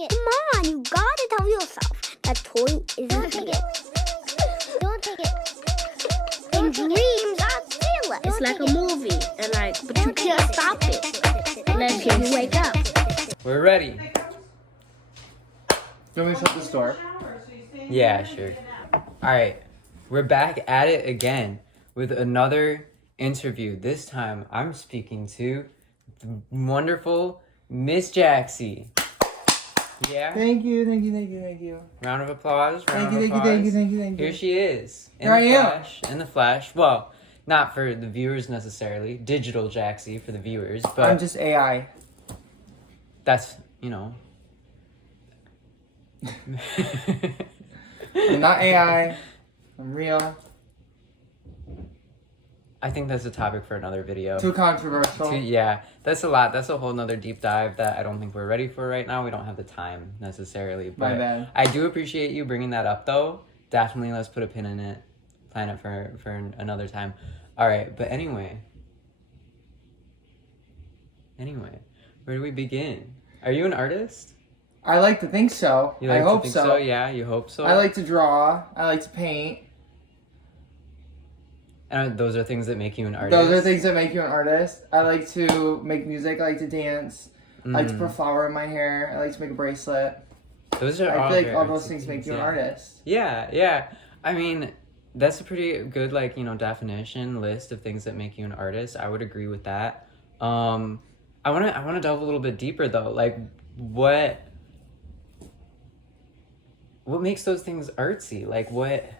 it. Come on, you gotta tell yourself that toy isn't Don't take it. Don't take it. In dreams, I feel it. It's like a movie, and but you can't stop it unless you wake up. We're ready. You want me to shut this door? Yeah, sure. Alright, we're back at it again with another interview. This time, I'm speaking to the wonderful Miss Jaxie. Yeah? Thank you. Round of applause. Thank you. Here she is. Here I am. In the flesh. Well, not for the viewers necessarily. Digital Jaxie for the viewers. But I'm just AI. that's, I'm not AI. I'm real. I think that's a topic for another video. Too controversial. Yeah, that's a lot. That's a whole nother deep dive that I don't think we're ready for right now. We don't have the time necessarily. But My bad. I do appreciate you bringing that up, though. Definitely, let's put a pin in it. Plan it for another time. All right, but anyway, where do we begin? Are you an artist? I like to think so. You like I hope to think so. Yeah, you hope so. I like to draw. I like to paint. And those are things that make you an artist. Those are things that make you an artist. I like to make music. I like to dance. I like to put flower in my hair. I like to make a bracelet. Those are I feel like all those things make you an artist. Yeah. I mean, that's a pretty good, definition list of things that make you an artist. I would agree with that. I wanna delve a little bit deeper though. Like, what makes those things artsy? Like, what?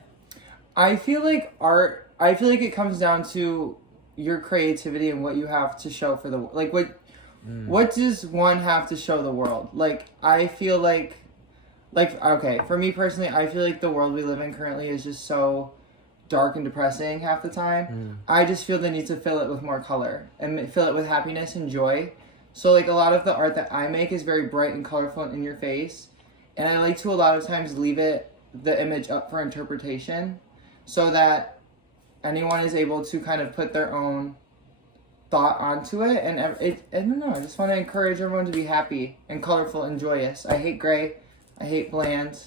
I feel like art. I feel like it comes down to your creativity and what you have to show for the what does one have to show the world? Like, I feel like okay, for me personally, I feel like the world we live in currently is just so dark and depressing half the time. I just feel the need to fill it with more color and fill it with happiness and joy. So like a lot of the art that I make is very bright and colorful and in your face, and I like to a lot of times leave the image up for interpretation so that anyone is able to kind of put their own thought onto it. And I don't know, I just want to encourage everyone to be happy and colorful and joyous. I hate gray. I hate bland.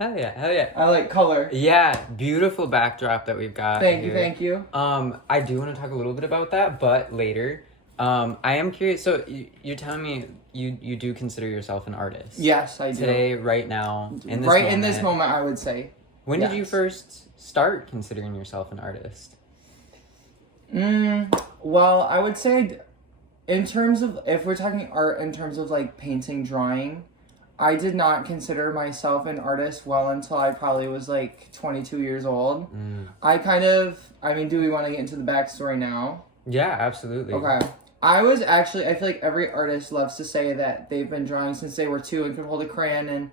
Hell yeah. I like color. Yeah, beautiful backdrop that we've got. Thank you. I do want to talk a little bit about that, but later. I am curious. So you're telling me you do consider yourself an artist? Yes, I do. Today, right now, in this moment, I would say. When did you first start considering yourself an artist? Well, I would say, in terms of, if we're talking art in terms of like painting, drawing, I did not consider myself an artist well until I probably was like 22 years old. Do we want to get into the backstory now? Yeah, absolutely. Okay. I feel like every artist loves to say that they've been drawing since they were 2 and could hold a crayon and,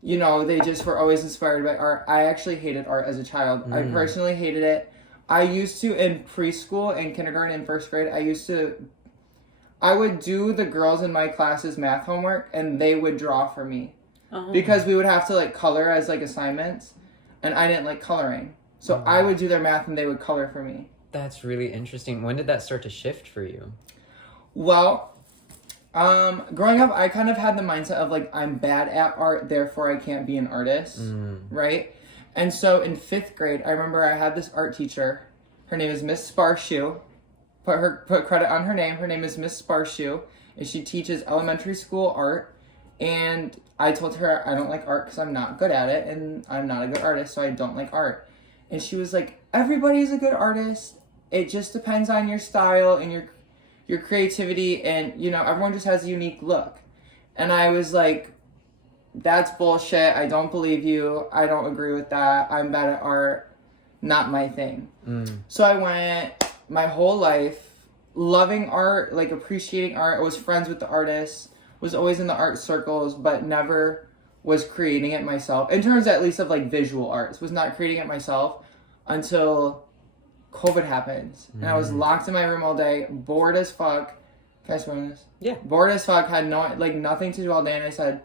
they just were always inspired by art. I actually hated art as a child. I personally hated it. I used to, in preschool and kindergarten and first grade, I would do the girls in my class's math homework and they would draw for me. Because we would have to like color as like assignments and I didn't like coloring. So I would do their math and they would color for me. That's really interesting. When did that start to shift for you? Well, growing up, I kind of had the mindset of like, I'm bad at art, therefore I can't be an artist, right? And so in 5th grade, I remember I had this art teacher. Her name is Miss Sparshoe. Put credit on her name. Her name is Miss Sparshoe, and she teaches elementary school art. And I told her I don't like art because I'm not good at it, and I'm not a good artist, so I don't like art. And she was like, everybody's a good artist. It just depends on your style and your creativity, and everyone just has a unique look. And I was like, that's bullshit. I don't believe you. I don't agree with that. I'm bad at art. Not my thing. So I went my whole life loving art, like appreciating art. I was friends with the artists, was always in the art circles, but never was creating it myself. In terms at least of like visual arts, was not creating it myself until COVID happened. And I was locked in my room all day, bored as fuck. Can I swear on this? Yeah. Bored as fuck, had nothing to do all day, and I said,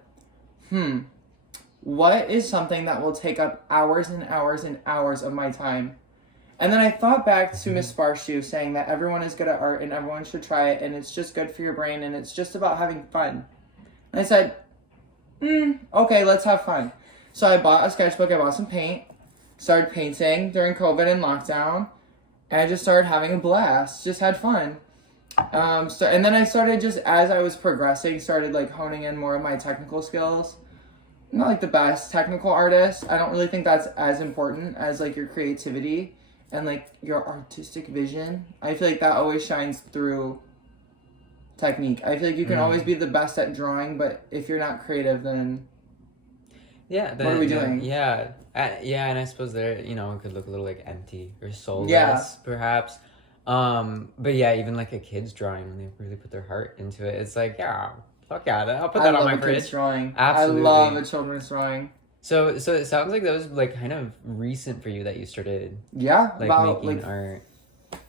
what is something that will take up hours and hours and hours of my time? And then I thought back to Miss Sparshoe saying that everyone is good at art and everyone should try it and it's just good for your brain and it's just about having fun. And I said, okay, let's have fun. So I bought a sketchbook, I bought some paint, started painting during COVID and lockdown, and I just started having a blast, just had fun. And then I started just, as I was progressing, started like honing in more of my technical skills. I'm not like the best technical artist. I don't really think that's as important as like your creativity and like your artistic vision. I feel like that always shines through technique. I feel like you can always be the best at drawing, but if you're not creative, then Yeah. what are we doing? Yeah. And I suppose there, it could look a little like empty or soulless, perhaps. But yeah, even like a kid's drawing, when they really put their heart into it, it's like, yeah, fuck yeah, I'll put that on my fridge. Drawing. Absolutely. I love a children's drawing. So it sounds like that was like kind of recent for you that you started. Yeah, like about making art.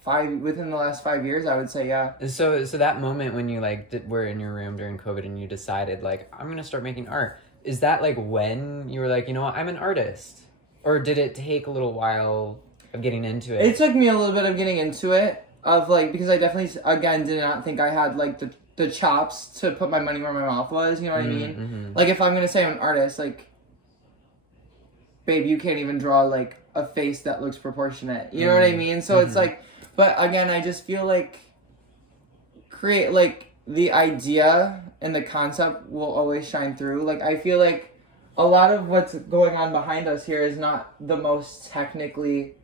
Within the last 5 years, I would say, yeah. So that moment when you like were in your room during COVID and you decided like, I'm gonna start making art. Is that like when you were like, what, I'm an artist? Or did it take a little while of getting into it? It took me a little bit of getting into it, because I definitely, again, did not think I had, like, the chops to put my money where my mouth was, you know what I mean? Mm-hmm. Like, if I'm going to say I'm an artist, like, babe, you can't even draw, like, a face that looks proportionate, you know what I mean? So it's like, but again, I just feel like the idea and the concept will always shine through. Like, I feel like a lot of what's going on behind us here is not the most technically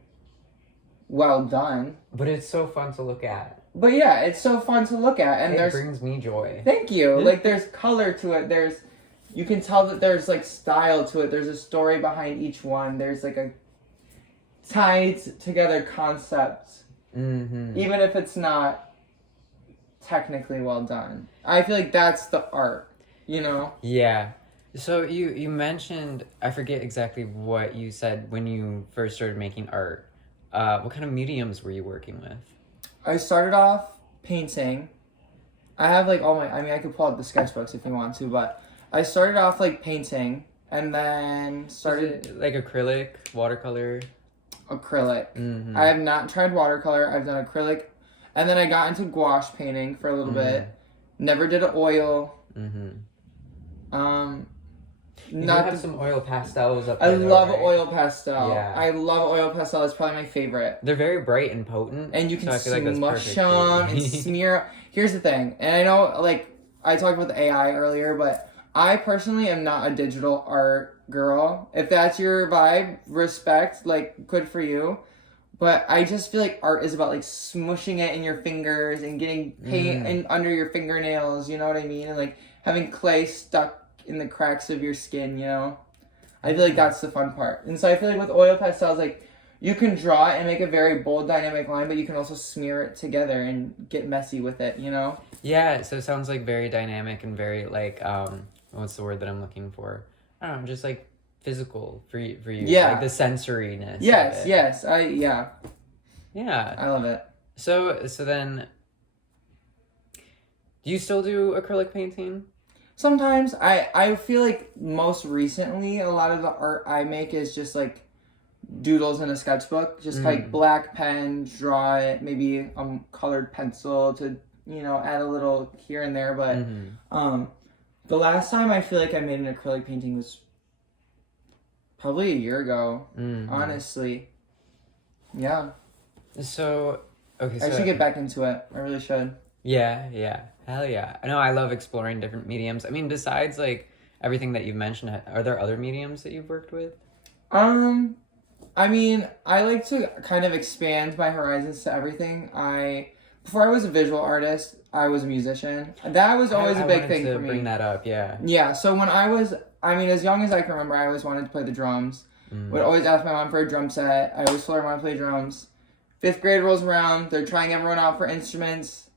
well done. But it's so fun to look at. But yeah, it's so fun to look at. And it brings me joy. Thank you. Like, there's color to it. You can tell that there's, like, style to it. There's a story behind each one. There's, like, a tied together concept. Mm-hmm. Even if it's not technically well done. I feel like that's the art, Yeah. So you mentioned, I forget exactly what you said when you first started making art. What kind of mediums were you working with? I started off painting. I have like I could pull out the sketchbooks if you want to, but I started off like painting and then started like acrylic, watercolor. Acrylic. Mm-hmm. I have not tried watercolor. I've done acrylic, and then I got into gouache painting for a little bit. Never did an oil. You have some oil pastels up there. I love right? oil pastel. Yeah. I love oil pastel. It's probably my favorite. They're very bright and potent. And you can so smush them and smear. Here's the thing, and I know, like, I talked about the AI earlier, but I personally am not a digital art girl. If that's your vibe, respect, like, good for you. But I just feel like art is about, like, smushing it in your fingers and getting paint under your fingernails, you know what I mean? And, like, having clay stuck in the cracks of your skin, I feel like that's the fun part. And so I feel like with oil pastels, like, you can draw it and make a very bold, dynamic line, but you can also smear it together and get messy with it, Yeah, so it sounds like very dynamic and very, like, what's the word that I'm looking for? I don't know, just, like, physical for you. Yeah. Like the sensoriness. Yes, yes. Yeah. I love it. So then, do you still do acrylic painting? Sometimes. I feel like most recently, a lot of the art I make is just, like, doodles in a sketchbook. Just, like, black pen, draw it, maybe a colored pencil to, add a little here and there. But the last time I feel like I made an acrylic painting was probably a year ago, honestly. Yeah. So, okay, so... I should get back into it. I really should. Yeah. Hell yeah. I know I love exploring different mediums. I mean, besides, like, everything that you've mentioned, are there other mediums that you've worked with? I mean, I like to kind of expand my horizons to everything. Before I was a visual artist, I was a musician. That was always a big thing for me. Bring that up, yeah. Yeah, so when as young as I can remember, I always wanted to play the drums. Would always ask my mom for a drum set. I always told her I want to play drums. 5th grade rolls around. They're trying everyone out for instruments.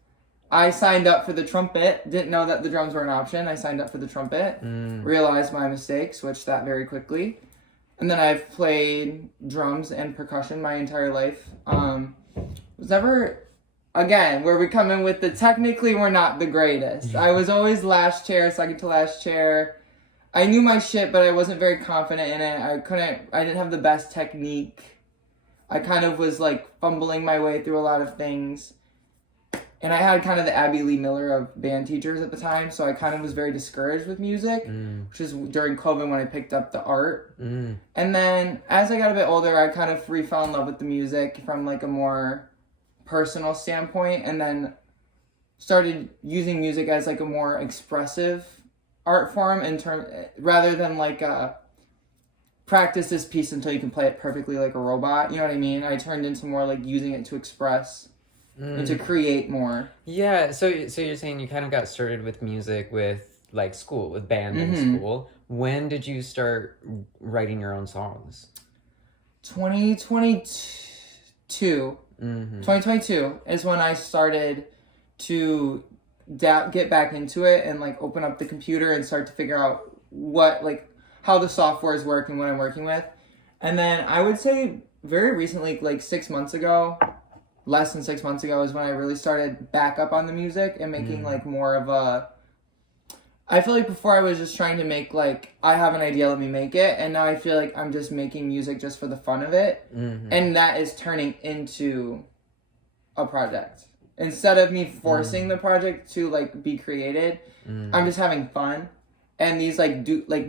I signed up for the trumpet. Didn't know that the drums were an option. I signed up for the trumpet. Realized my mistake. Switched that very quickly. And then I've played drums and percussion my entire life. Was never... Again, where we come in with the technically we're not the greatest. I was always last chair, second to last chair. I knew my shit, but I wasn't very confident in it. I didn't have the best technique. I kind of was like fumbling my way through a lot of things. And I had kind of the Abby Lee Miller of band teachers at the time, so I kind of was very discouraged with music, which is during COVID when I picked up the art. And then as I got a bit older, I kind of fell in love with the music from like a more personal standpoint, and then started using music as like a more expressive art form rather than like practice this piece until you can play it perfectly like a robot. You know what I mean? I turned into more like using it to express and to create more. Yeah, so you're saying you kind of got started with music with like school, with band in school. When did you start writing your own songs? 2022. 2022 is when I started to get back into it and like open up the computer and start to figure out what like how the softwares work and what I'm working with. And then I would say very recently, like 6 months ago, less than 6 months ago, is when I really started back up on the music and making like more of a... I feel like before I was just trying to make like, I have an idea, let me make it. And now I feel like I'm just making music just for the fun of it. And that is turning into a project. Instead of me forcing the project to like be created, I'm just having fun. And these like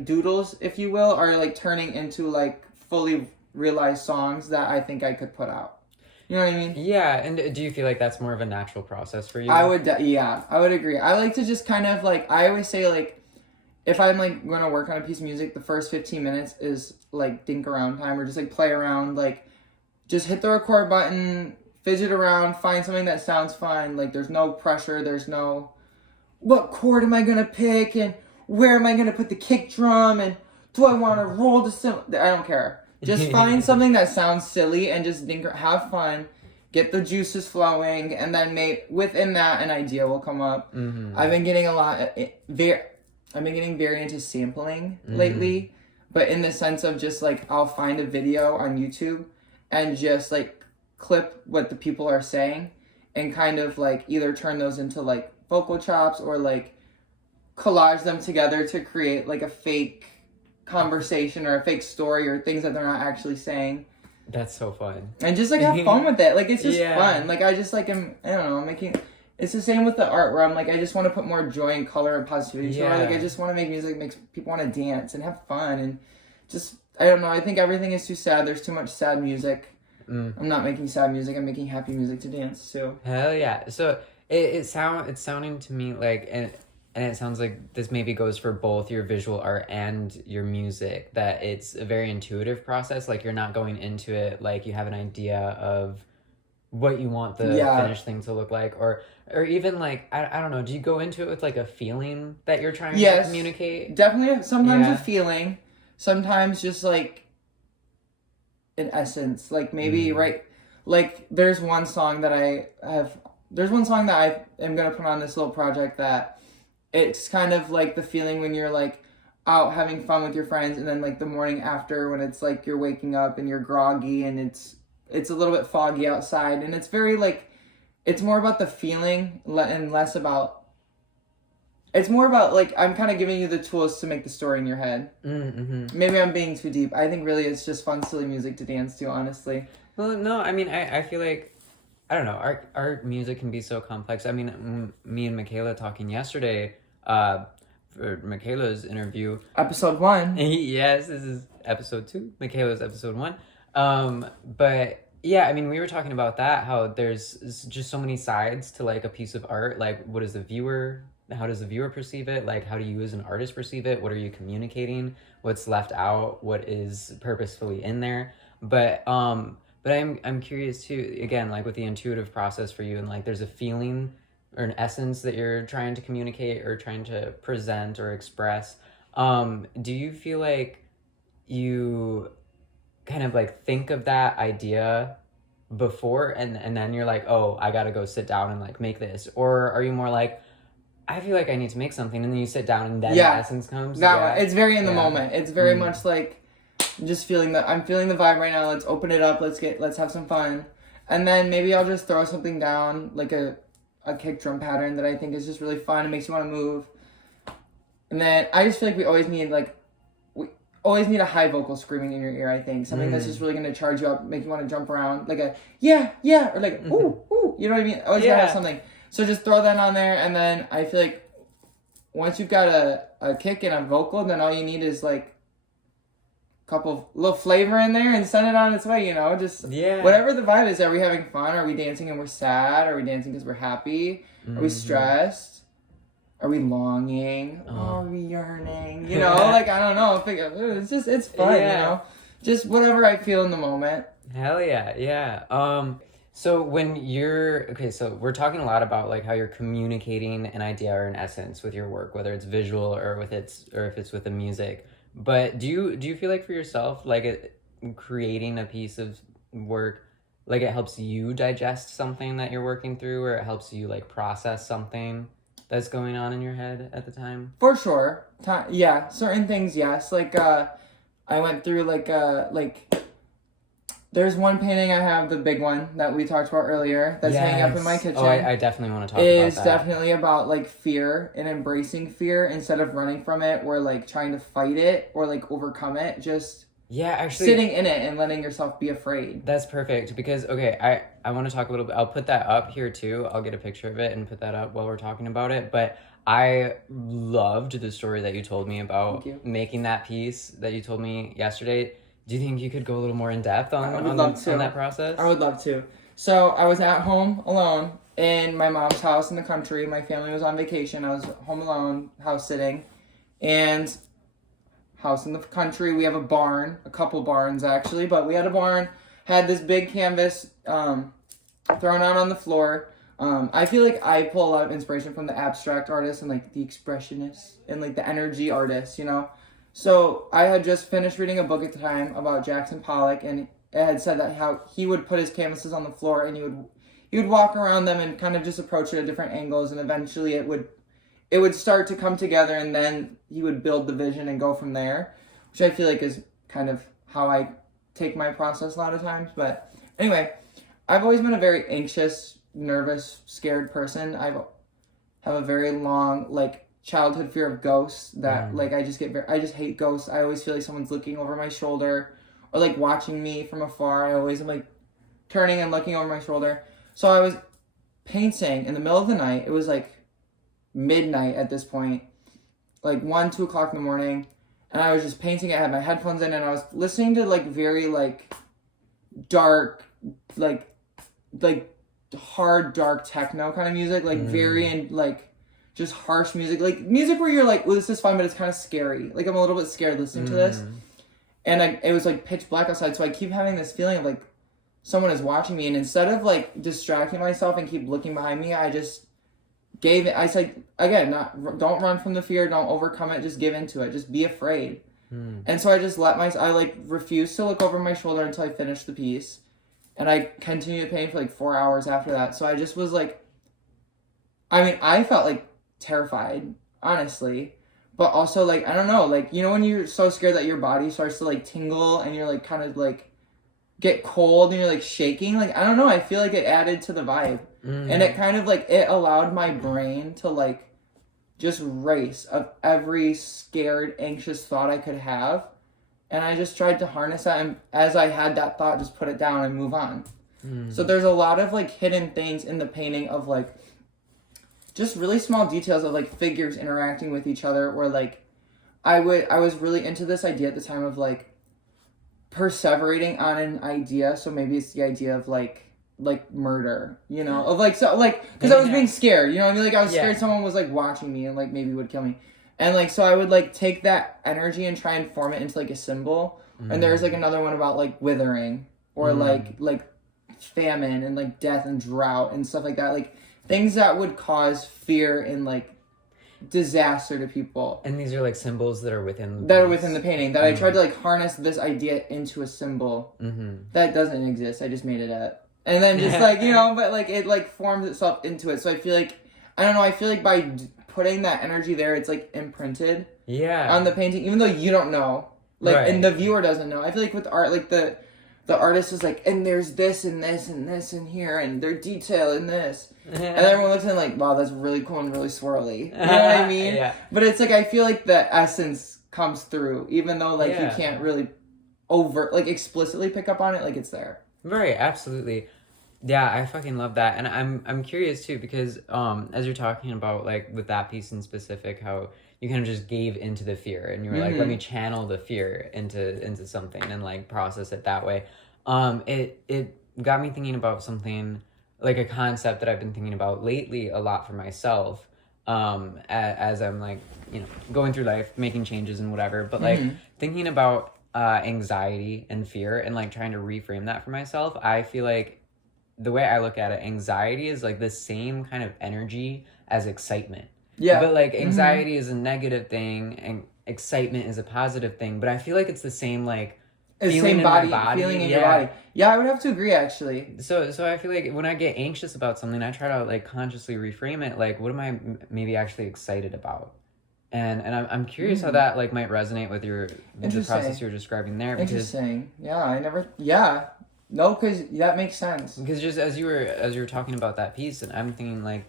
doodles, if you will, are like turning into like fully realized songs that I think I could put out. You know what I mean? Yeah, and do you feel like that's more of a natural process for you? I would agree. I like to just kind of like, I always say like, if I'm like going to work on a piece of music, the first 15 minutes is like dink around time, or just like play around, like just hit the record button, fidget around, find something that sounds fun. Like there's no pressure. There's no, what chord am I going to pick? And where am I going to put the kick drum? And do I want to roll the cymbal? I don't care. Just find something that sounds silly and just have fun, get the juices flowing, and then within that an idea will come up. I've been getting very into sampling lately, but in the sense of just like I'll find a video on YouTube and just like clip what the people are saying and kind of like either turn those into like vocal chops or like collage them together to create like a fake conversation or a fake story or things that they're not actually saying. That's so fun. And just like have fun with it. Like it's just fun. Like I just like I don't know, making it's the same with the art where I'm like I just want to put more joy and color and positivity to it. Like I just want to make music that makes people want to dance and have fun and just I don't know, I think everything is too sad. There's too much sad music. I'm not making sad music, I'm making happy music to dance to. Hell yeah. So it's sounding to me like and it sounds like this maybe goes for both your visual art and your music, that it's a very intuitive process. Like you're not going into it like you have an idea of what you want the finished thing to look like, or even like I don't know, do you go into it with like a feeling that you're trying to communicate? Definitely sometimes a feeling, sometimes just like an essence, like maybe like there's one song that I am gonna put on this little project that it's kind of like the feeling when you're like out having fun with your friends and then like the morning after when it's like you're waking up and you're groggy and it's a little bit foggy outside, and it's very like it's more about the feeling and less about it's more about like I'm kind of giving you the tools to make the story in your head. Maybe I'm being too deep. I think really it's just fun silly music to dance to, honestly. Well, no, I mean I feel like I don't know, art music can be so complex. I mean, me and Michaela talking yesterday for Michaela's interview. Episode 1. Yes, this is episode 2. Michaela's episode 1. But yeah, I mean, we were talking about that, how there's just so many sides to like a piece of art. Like, how does the viewer perceive it? Like, how do you as an artist perceive it? What are you communicating? What's left out? What is purposefully in there? But I'm curious too, again, like with the intuitive process for you, and like there's a feeling or an essence that you're trying to communicate or trying to present or express. Do you feel like you kind of like think of that idea before and then you're like, oh, I gotta go sit down and like make this? Or are you more like, I feel like I need to make something, and then you sit down and then the essence comes? It's very in the moment. It's very much like just I'm feeling the vibe right now. Let's open it up. Let's have some fun. And then maybe I'll just throw something down, like a kick drum pattern that I think is just really fun and makes you want to move. And then I just feel like we always need a high vocal screaming in your ear, I think. Something that's just really going to charge you up, make you want to jump around. Like a, yeah, or like, ooh, you know what I mean? Always gotta have something. So just throw that on there, and then I feel like once you've got a kick and a vocal, then all you need is like a couple little flavor in there and send it on its way, just whatever the vibe is. Are we having fun? Are we dancing and we're sad? Are we dancing because we're happy? Are we stressed? Are we longing? Are we yearning? Like, I don't know. It's fun, Just whatever I feel in the moment. Hell yeah. So when so we're talking a lot about like how you're communicating an idea or an essence with your work, whether it's visual or if it's with the music. But do you feel like for yourself, like creating a piece of work, like it helps you digest something that you're working through, or it helps you like process something that's going on in your head at the time? For sure. Yeah, certain things, yes. Like I went through like there's one painting I have, the big one that we talked about earlier, that's hanging up in my kitchen. Oh, I definitely want to talk about that. It's definitely about like fear and embracing fear instead of running from it or like trying to fight it or like overcome it. Just actually sitting in it and letting yourself be afraid. That's perfect because I want to talk a little bit. I'll put that up here too. I'll get a picture of it and put that up while we're talking about it. But I loved the story that you told me about making that piece that you told me yesterday. Do you think you could go a little more in depth on that process? I would love to. So I was at home alone in my mom's house in the country. My family was on vacation. I was home alone, house sitting, and house in the country. We have a barn, a couple barns actually, but we had a barn. Had this big canvas thrown out on the floor. I feel like I pull a lot of inspiration from the abstract artists and like the expressionists and like the energy artists, So I had just finished reading a book at the time about Jackson Pollock, and it had said that how he would put his canvases on the floor and he would walk around them and kind of just approach it at different angles, and eventually it would start to come together, and then he would build the vision and go from there, which I feel like is kind of how I take my process a lot of times. But anyway, I've always been a very anxious, nervous, scared person. I have a very long childhood fear of ghosts that I just hate ghosts. I always feel like someone's looking over my shoulder or like watching me from afar. I always am like turning and looking over my shoulder. So I was painting in the middle of the night. It was like midnight at this point, like 1, 2 o'clock in the morning. And I was just painting. I had my headphones in and I was listening to like very like dark, like hard, dark techno kind of music, like very and like just harsh music, like music where you're like, well, this is fun, but it's kind of scary. Like I'm a little bit scared listening to this. And it was like pitch black outside. So I keep having this feeling of like someone is watching me. And instead of like distracting myself and keep looking behind me, I just gave it. I said, again, don't run from the fear. Don't overcome it. Just give into it. Just be afraid. And so I just I refused to look over my shoulder until I finished the piece. And I continued painting for like 4 hours after that. So I just was like, I felt like terrified, honestly, but also like, I don't know, like, when you're so scared that your body starts to like tingle and you're like kind of like get cold and you're like shaking, like, I don't know, I feel like it added to the vibe. And it kind of like, it allowed my brain to like just race of every scared, anxious thought I could have. And I just tried to harness that, and as I had that thought, just put it down and move on. So there's a lot of like hidden things in the painting of like just really small details of like figures interacting with each other, or like I was really into this idea at the time of like perseverating on an idea. So maybe it's the idea of like murder, of like, so like, because I was being scared, like I was scared someone was like watching me and like maybe would kill me. And like, so I would like take that energy and try and form it into like a symbol. And there's like another one about like withering or like famine and like death and drought and stuff like that. Like things that would cause fear and like disaster to people. And these are like symbols that are within the painting that I tried to like harness this idea into a symbol that doesn't exist. I just made it up. And then just like, but like it like forms itself into it. So I feel like, I don't know, I feel like by putting that energy there, it's like imprinted on the painting, even though you don't know, like, and the viewer doesn't know. I feel like with art, like the artist is like, and there's this and this and this and here, and their detail in this, and everyone looks at it like, wow, that's really cool and really swirly. You know what I mean? But it's like, I feel like the essence comes through, even though like you can't really explicitly pick up on it, like it's there. Right, absolutely. Yeah, I fucking love that. And I'm curious too because as you're talking about like with that piece in specific how you kind of just gave into the fear and you were like let me channel the fear into something and like process it that way. It got me thinking about something like a concept that I've been thinking about lately a lot for myself as I'm like, you know, going through life, making changes and whatever, but like thinking about anxiety and fear and like trying to reframe that for myself. I feel like the way I look at it, anxiety is like the same kind of energy as excitement. Yeah. But like anxiety is a negative thing and excitement is a positive thing. But I feel like it's the same like feeling in my body. Feeling in your body. Yeah, I would have to agree actually. So I feel like when I get anxious about something, I try to like consciously reframe it. Like, what am I maybe actually excited about? And I'm curious how that like might resonate with the process you're describing there. Because, Interesting. Yeah. No, because that makes sense. Because just as you were talking about that piece, and I'm thinking like,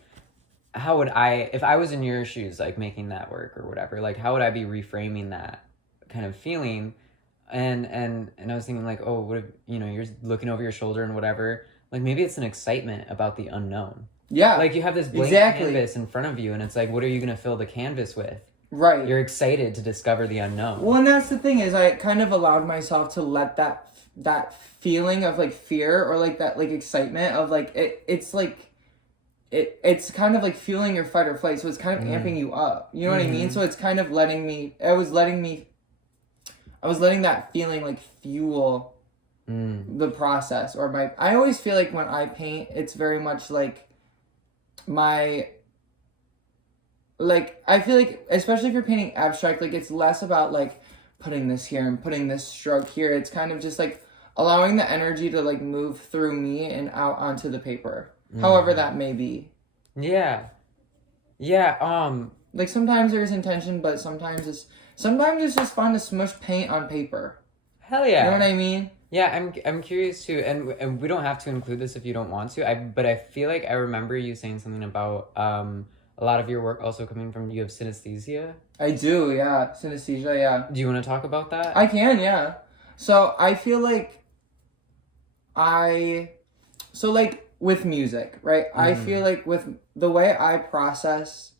how would I, if I was in your shoes, like making that work or whatever, like how would I be reframing that kind of feeling? And I was thinking like, oh, what if, you know, you're looking over your shoulder and whatever, like maybe it's an excitement about the unknown. Yeah. Like you have this blank canvas in front of you and it's like, what are you going to fill the canvas with? Right. You're excited to discover the unknown. Well, and that's the thing is I kind of allowed myself to let that feeling of like fear or like that like excitement of like it's like it's kind of like fueling your fight or flight, so it's kind of amping you up, you know what I mean? So it's kind of I was letting that feeling like fuel the process or I always feel like when I paint it's very much like I feel like especially if you're painting abstract, like it's less about like putting this here and putting this stroke here. It's kind of just like allowing the energy to like move through me and out onto the paper. However that may be. Yeah. Like sometimes there's intention, but sometimes it's just fun to smush paint on paper. Hell yeah. You know what I mean? Yeah, I'm curious too, and we don't have to include this if you don't want to. But I feel like I remember you saying something about a lot of your work also coming from you have synesthesia. I do, yeah. Synesthesia, yeah. Do you want to talk about that? I can, yeah. So I feel like with music, right? I feel like with the way I process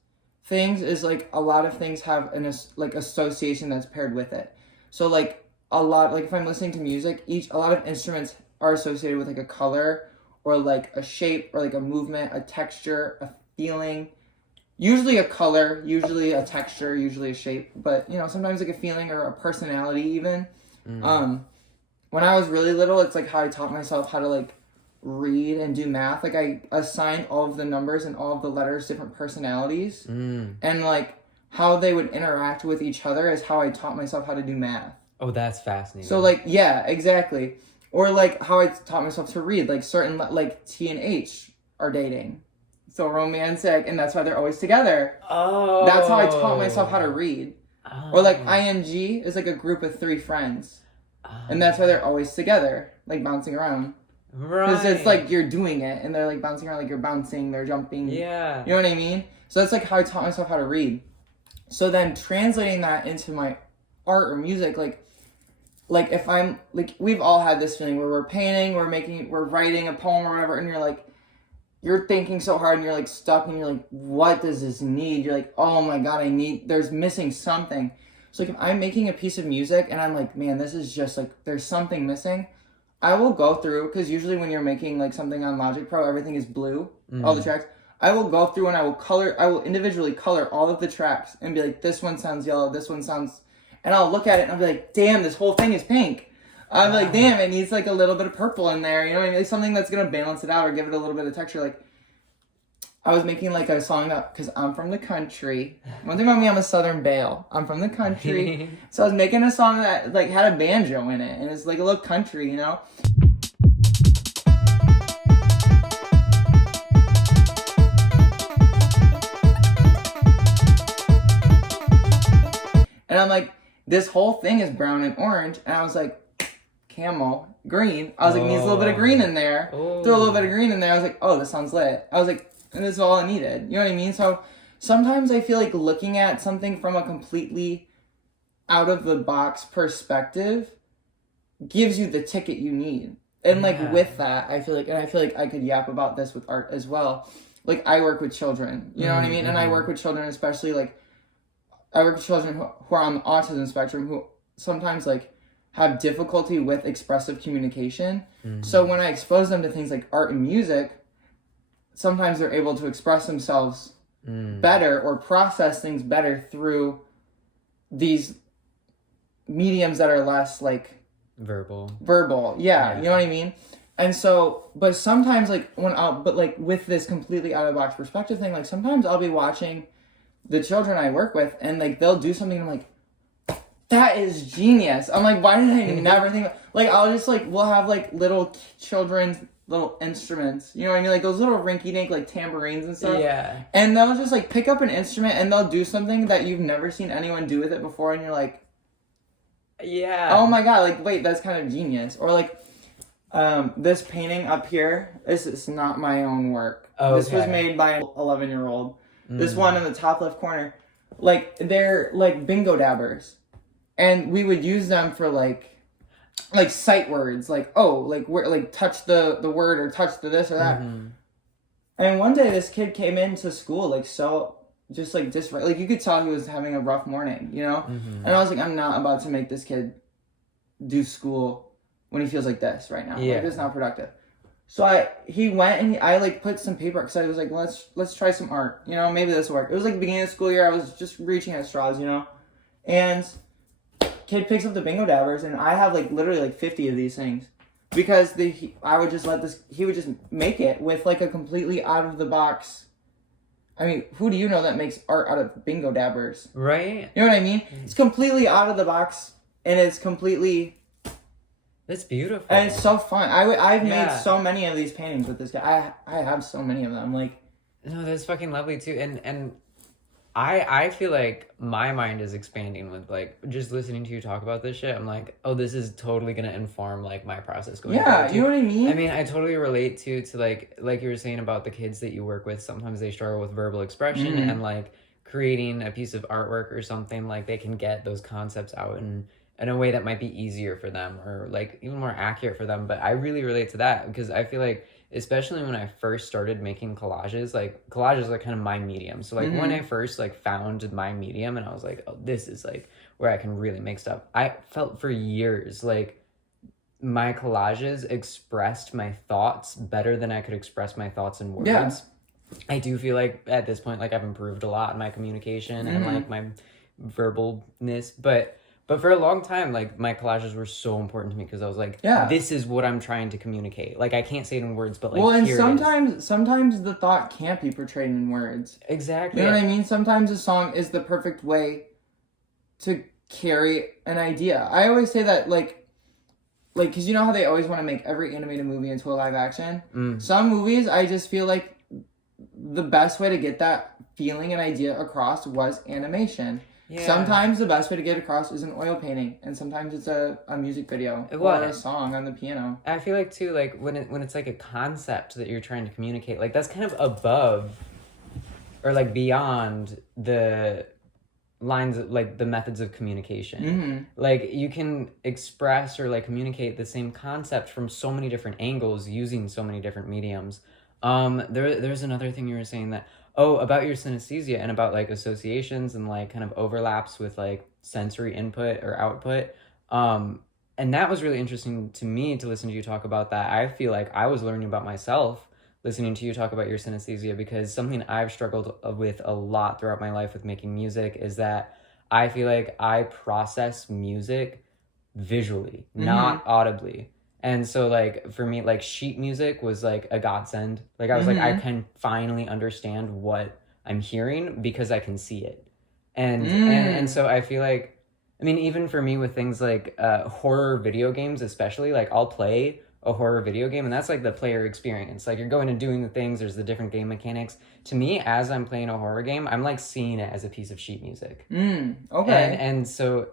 things is like a lot of things have an association that's paired with it. So like a lot, like if I'm listening to music, a lot of instruments are associated with like a color or like a shape or like a movement, a texture, a feeling. Usually a color, usually a texture, usually a shape, but you know, sometimes like a feeling or a personality even. When I was really little, it's like how I taught myself how to like read and do math. Like I assigned all of the numbers and all of the letters different personalities, and like how they would interact with each other is how I taught myself how to do math. Oh, that's fascinating. So like, yeah, exactly. Or like how I taught myself to read, like certain like T and H are dating. So romantic, and that's why they're always together. Oh. That's how I taught myself how to read. Oh. Or like ING is like a group of 3 friends. And that's why they're always together, like bouncing around. Right. Because it's like you're doing it, and they're like bouncing around, like you're bouncing, they're jumping. Yeah. You know what I mean? So that's like how I taught myself how to read. So then translating that into my art or music, like if I'm, like we've all had this feeling where we're painting, we're writing a poem or whatever, and you're thinking so hard and you're like stuck and you're like, what does this need? You're like, oh my God, there's missing something. So like if I'm making a piece of music and I'm like, man, this is just like, there's something missing, I will go through, because usually when you're making like something on Logic Pro, everything is blue, all the tracks. I will go through and I will individually color all of the tracks and be like, this one sounds yellow, this one sounds, and I'll look at it and I'll be like, damn, this whole thing is pink. I'll be like, damn, it needs like a little bit of purple in there, you know what I mean? Like something that's gonna balance it out or give it a little bit of texture. Like, I was making like a song that, because I'm from the country. One thing about me, I'm a Southern Belle. I'm from the country. So I was making a song that like had a banjo in it, and it's like a little country, you know? And I'm like, this whole thing is brown and orange, and I was like, camel, green. I was like, needs a little bit of green in there. Throw a little bit of green in there. I was like, oh, this sounds lit. I was like, and this is all I needed. You know what I mean? So sometimes I feel like looking at something from a completely out of the box perspective gives you the ticket you need. And like Yeah. with that, I feel like I could yap about this with art as well. Like I work with children, you know what I mean? And I work with children, especially like I work with children who are on the autism spectrum who sometimes like have difficulty with expressive communication. So when I expose them to things like art and music, sometimes they're able to express themselves better or process things better through these mediums that are less like verbal. Yeah, you know what I mean? And so, but sometimes like but like with this completely out of the box perspective thing, like sometimes I'll be watching the children I work with and like they'll do something and I'm like, that is genius. I'm like, why did I never think like I'll just like we'll have like little children's little instruments, you know what I mean, like those little rinky-dink like tambourines and stuff, and they'll just like pick up an instrument and they'll do something that you've never seen anyone do with it before and you're like, oh my god, like wait, that's kind of genius. Or like this painting up here, this is not my own work. This was made by an 11-year-old. This one in the top left corner, like they're like bingo dabbers. And we would use them for like sight words, like where like touch the word or touch the this or that. And one day this kid came into school like so just like like you could tell he was having a rough morning, you know. And I was like, I'm not about to make this kid do school when he feels like this right now. Like it's not productive. So he went and I like put some paper because I was like, let's try some art, you know, maybe this will work. It was like the beginning of the school year. I was just reaching at straws, you know, and kid picks up the bingo dabbers and I have like literally like 50 of these things because I would just he would just make it with like a completely out of the box. I mean, who do you know that makes art out of bingo dabbers? Right? You know what I mean? It's completely out of the box and it's completely... That's beautiful. And it's so fun. I've made so many of these paintings with this guy. I have so many of them. Like, no, that's fucking lovely too. And I feel like my mind is expanding with like just listening to you talk about this shit. I'm like, oh, this is totally gonna inform like my process going forward too. You know what I mean? I mean, I totally relate to like you were saying about the kids that you work with. Sometimes they struggle with verbal expression and like creating a piece of artwork or something, like they can get those concepts out in a way that might be easier for them or like even more accurate for them. But I really relate to that because I feel like, especially when I first started making collages, like collages are kind of my medium. So like when I first like found my medium and I was like, oh, this is like where I can really make stuff. I felt for years like my collages expressed my thoughts better than I could express my thoughts in words. Yeah. I do feel like at this point, like I've improved a lot in my communication and like my verbalness, but for a long time, like my collages were so important to me because I was like, this is what I'm trying to communicate. Like I can't say it in words, but like, well, and sometimes the thought can't be portrayed in words. Exactly. You know what I mean? Sometimes a song is the perfect way to carry an idea. I always say that like, because you know how they always want to make every animated movie into a live action? Some movies, I just feel like the best way to get that feeling and idea across was animation. Yeah. Sometimes the best way to get across is an oil painting, and sometimes it's a music video or a song on the piano. I feel like too, like when it's like a concept that you're trying to communicate, like that's kind of above or like beyond the lines of, like the methods of communication. Like you can express or like communicate the same concept from so many different angles using so many different mediums. There's another thing you were saying that about your synesthesia and about like associations and like kind of overlaps with like sensory input or output. And that was really interesting to me to listen to you talk about that. I feel like I was learning about myself listening to you talk about your synesthesia, because something I've struggled with a lot throughout my life with making music is that I feel like I process music visually, not audibly. And so, like, for me, like, sheet music was, like, a godsend. Like, I was like, I can finally understand what I'm hearing because I can see it. And so I feel like, I mean, even for me with things like horror video games especially, like, I'll play a horror video game, and that's, like, the player experience. Like, you're going and doing the things, there's the different game mechanics. To me, as I'm playing a horror game, I'm, like, seeing it as a piece of sheet music. Okay. And so...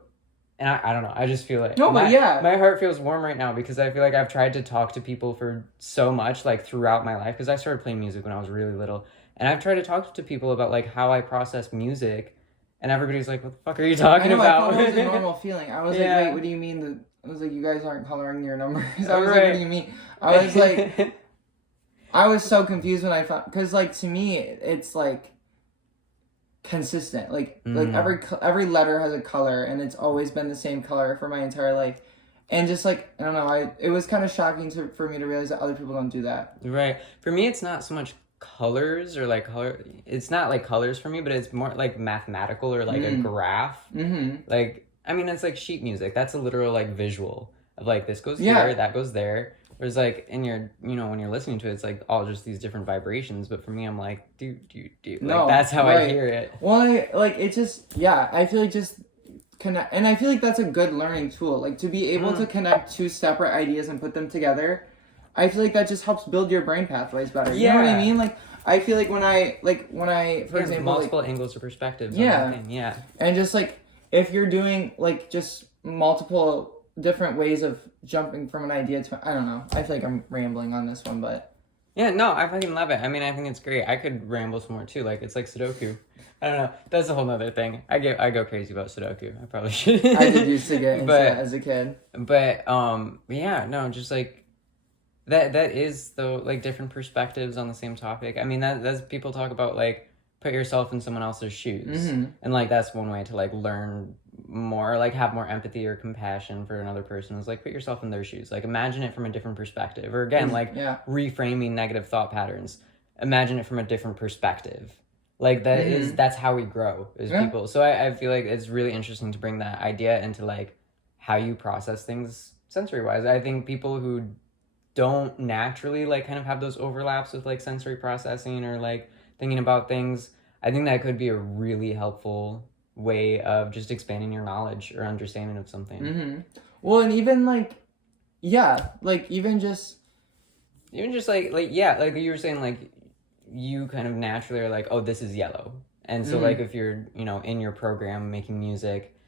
And I don't know, I just feel like... No, but my heart feels warm right now because I feel like I've tried to talk to people for so much, like, throughout my life. Because I started playing music when I was really little. And I've tried to talk to people about, like, how I process music. And everybody's like, what the fuck are you talking about? I thought it was a normal feeling. I was like, wait, what do you mean I was like, you guys aren't coloring your numbers. I was looking at me. I was like, I was so confused when I found, because like to me, it's like consistent. Like every letter has a color, and it's always been the same color for my entire life. And just like, I don't know, it was kind of shocking for me to realize that other people don't do that. Right. For me, it's not so much colors or like color. It's not like colors for me, but it's more like mathematical or like a graph. Like, I mean, it's like sheet music. That's a literal like visual of like this goes here, that goes there. Whereas like in your, you know, when you're listening to it, it's like all just these different vibrations. But for me, I'm like, do. Like, no, that's how I hear it. Well, it just, I feel like just connect. And I feel like that's a good learning tool. Like to be able to connect two separate ideas and put them together. I feel like that just helps build your brain pathways better. You know what I mean? Like, I feel like when I, for example, multiple angles or perspectives. Yeah. And just like, if you're doing like just multiple different ways of jumping from an idea to, I don't know. I feel like I'm rambling on this one, but. Yeah, no, I fucking love it. I mean, I think it's great. I could ramble some more too. Like, it's like Sudoku. I don't know. That's a whole nother thing. I go crazy about Sudoku. I probably should. I did used to get into that as a kid. But, yeah, no, just like, that is though, like different perspectives on the same topic. I mean, that's people talk about like put yourself in someone else's shoes, and like that's one way to like learn more, like have more empathy or compassion for another person. Is like put yourself in their shoes, like imagine it from a different perspective, or again like reframing negative thought patterns. Imagine it from a different perspective. Like that's how we grow as people. So I feel like it's really interesting to bring that idea into like how you process things sensory wise. I think people who don't naturally like kind of have those overlaps with like sensory processing or like thinking about things, I think that could be a really helpful way of just expanding your knowledge or understanding of something. Well, and even like even just like like you were saying, like you kind of naturally are like, oh, this is yellow, and so like if you're, you know, in your program making music,